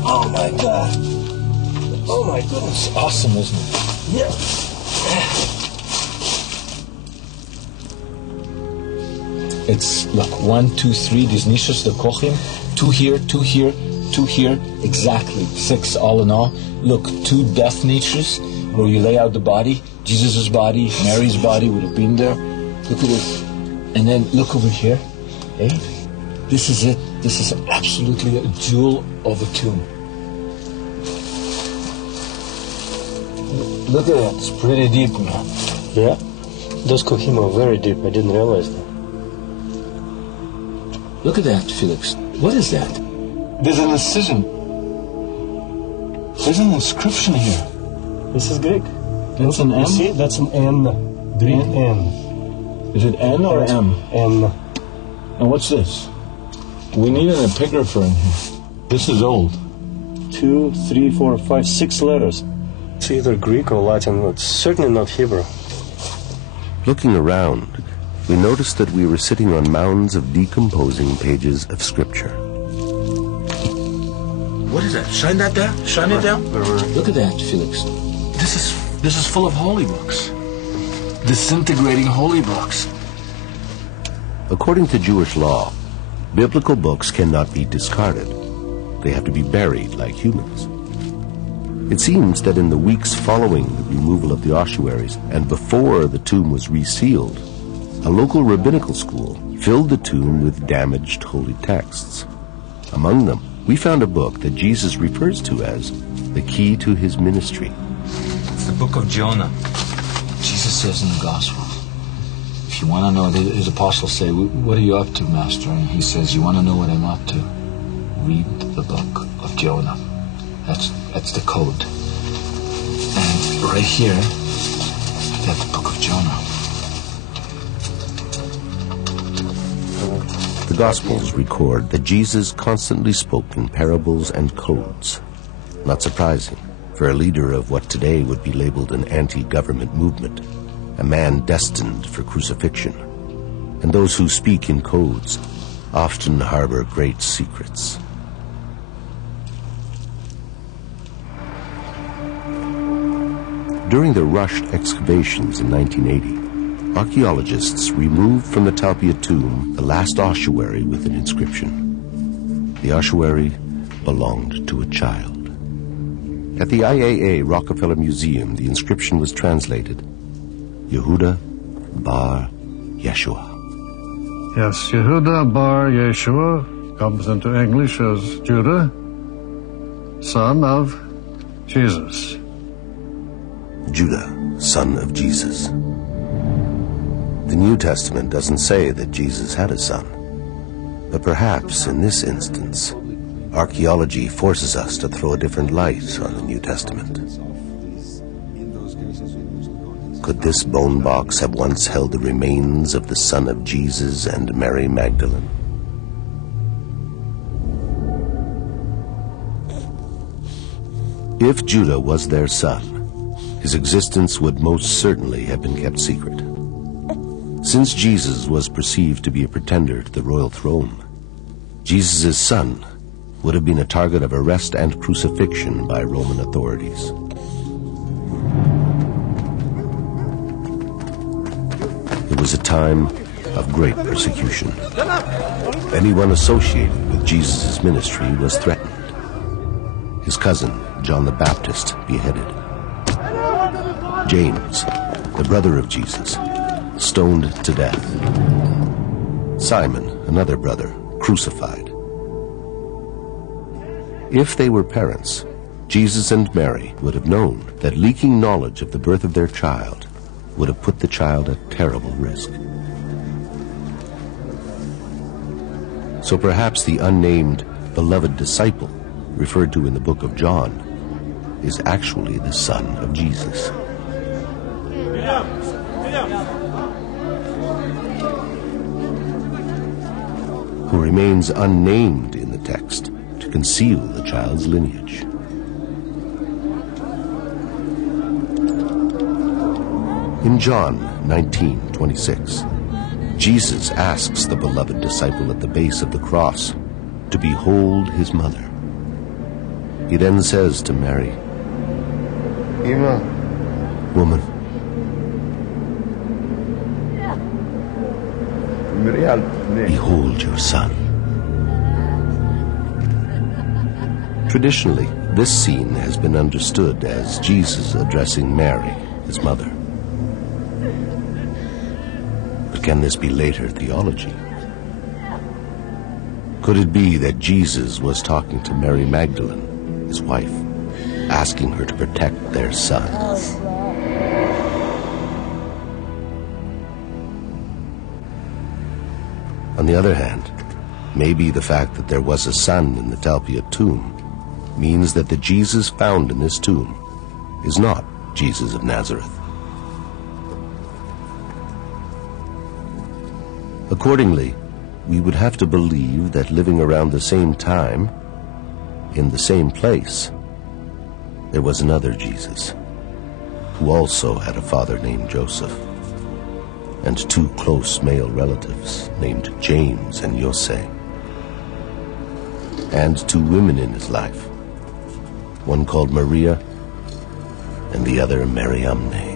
Oh my God. Oh my goodness. It's awesome, isn't it? Yeah. It's look, 1, 2, 3, these niches, the kochim, 2 here, 2 here, 2 here, exactly 6 all in all. Look, 2 death niches where you lay out the body, Jesus' body, Mary's body would have been there. Look at this. And then look over here. Hey, this is it. This is absolutely a jewel of a tomb. Look at that, it's pretty deep, man. Yeah, those kochim are very deep. I didn't realize that. Look at that, Felix. What is that? There's an incision. There's an inscription here. This is Greek. That's an M? You see, that's an N. Greek N. Is it N or M? N. And what's this? We need an epigrapher in here. This is old. 2, 3, 4, 5, 6 letters. It's either Greek or Latin. It's certainly not Hebrew. Looking around, we noticed that we were sitting on mounds of decomposing pages of Scripture. What is that? Shine that down? Shine it down? Look at that, Felix. This is full of holy books. Disintegrating holy books. According to Jewish law, biblical books cannot be discarded. They have to be buried like humans. It seems that in the weeks following the removal of the ossuaries and before the tomb was resealed, a local rabbinical school filled the tomb with damaged holy texts. Among them we found a book that Jesus refers to as the key to his ministry. It's the book of Jonah. Jesus says in the Gospel, if you want to know, his apostles say, what are you up to, Master? And he says, you want to know what I'm up to? Read the book of Jonah. That's the code. And right here, I got the book of Jonah. The Gospels record that Jesus constantly spoke in parables and codes. Not surprising for a leader of what today would be labeled an anti-government movement, a man destined for crucifixion. And those who speak in codes often harbor great secrets. During the rushed excavations in 1980, archaeologists removed from the Talpia tomb the last ossuary with an inscription. The ossuary belonged to a child. At the IAA Rockefeller Museum, the inscription was translated, Yehuda Bar Yeshua. Yes, Yehuda Bar Yeshua comes into English as Judah, son of Jesus. Judah, son of Jesus. The New Testament doesn't say that Jesus had a son, but perhaps in this instance, archaeology forces us to throw a different light on the New Testament. Could this bone box have once held the remains of the son of Jesus and Mary Magdalene? If Judah was their son, his existence would most certainly have been kept secret. Since Jesus was perceived to be a pretender to the royal throne, Jesus' son would have been a target of arrest and crucifixion by Roman authorities. It was a time of great persecution. Anyone associated with Jesus' ministry was threatened. His cousin, John the Baptist, beheaded. James, the brother of Jesus, stoned to death. Simon, another brother, crucified. If they were parents, Jesus and Mary would have known that leaking knowledge of the birth of their child would have put the child at terrible risk. So perhaps the unnamed beloved disciple referred to in the book of John is actually the son of Jesus. Who remains unnamed in the text to conceal the child's lineage. In John 19:26, Jesus asks the beloved disciple at the base of the cross to behold his mother. He then says to Mary, Eva, woman, behold your son. Traditionally, this scene has been understood as Jesus addressing Mary, his mother. But can this be later theology? Could it be that Jesus was talking to Mary Magdalene, his wife, asking her to protect their son? On the other hand, maybe the fact that there was a son in the Talpia tomb means that the Jesus found in this tomb is not Jesus of Nazareth. Accordingly, we would have to believe that living around the same time, in the same place, there was another Jesus, who also had a father named Joseph, and two close male relatives named James and Jose, and two women in his life, one called Maria and the other Mariamne.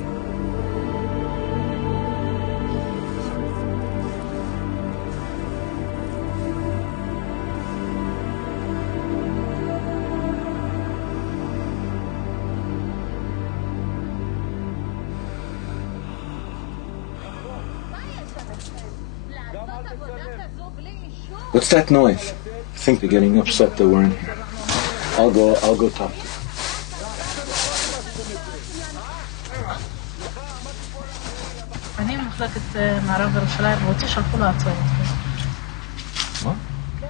What's that noise? think they're getting upset that we're in here. I'll go talk to them.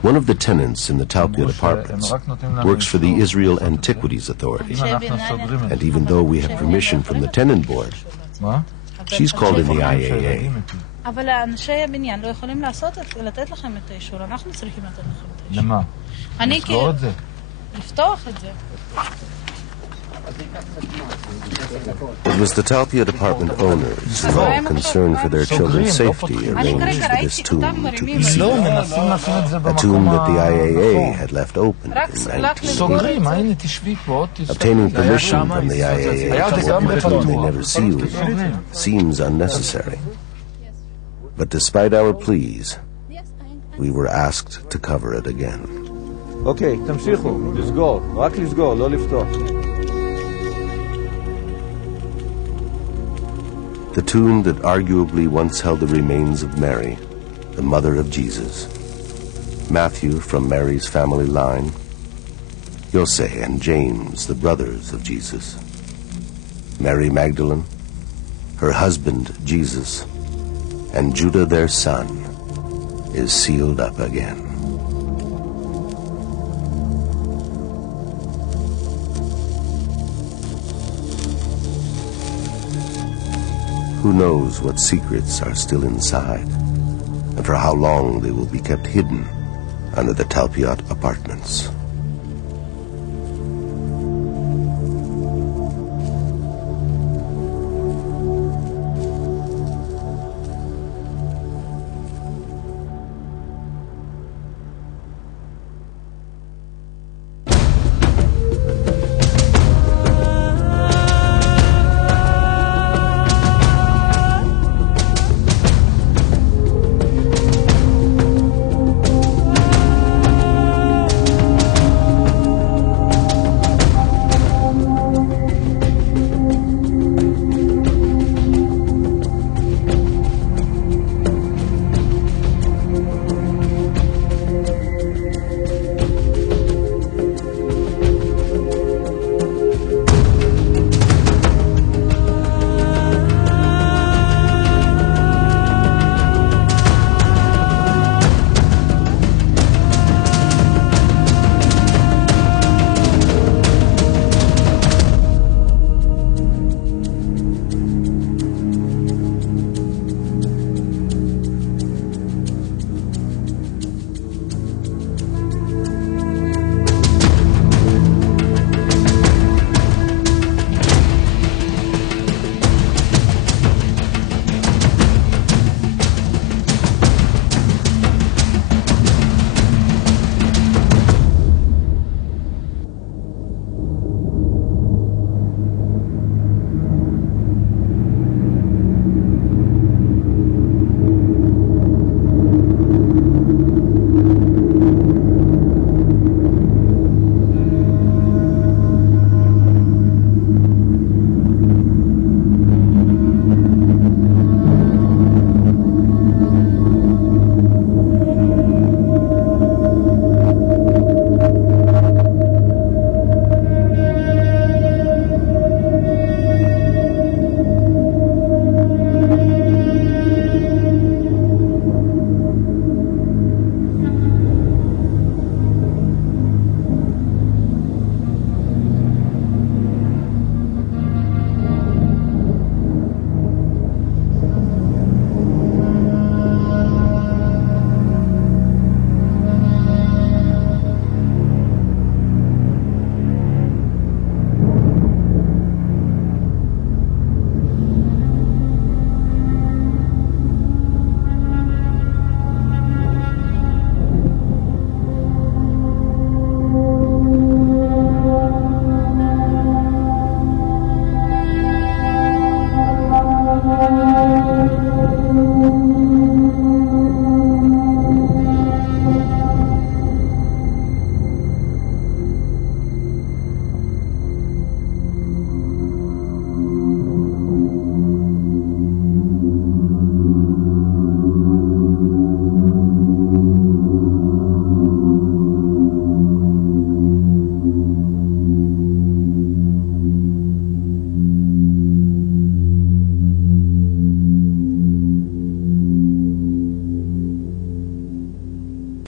One of the tenants in the Talpiot apartments works for the Israel Antiquities Authority. And even though we have permission from the tenant board, she's called in the IAA. אבל אנשי הבניין לא יכולים לתת לכם את האישור, אנחנו צריכים לתת לכם את האישור. למה? לסגור את זה? לפתוח את זה. It was the Talpiot apartment owners who, concerned for their children's safety, arranged for this tomb to be sealed. A tomb that the IAA had left open in 1980. Obtaining permission from the IAA to open a tomb they never sealed seems unnecessary. But despite our pleas, we were asked to cover it again. Okay, תמשיכו, לסגור, רק לסגור, לא לפתוח. The tomb that arguably once held the remains of Mary, the mother of Jesus, Matthew from Mary's family line, Jose and James, the brothers of Jesus, Mary Magdalene, her husband Jesus, and Judah their son, is sealed up again. Who knows what secrets are still inside, and for how long they will be kept hidden under the Talpiot apartments.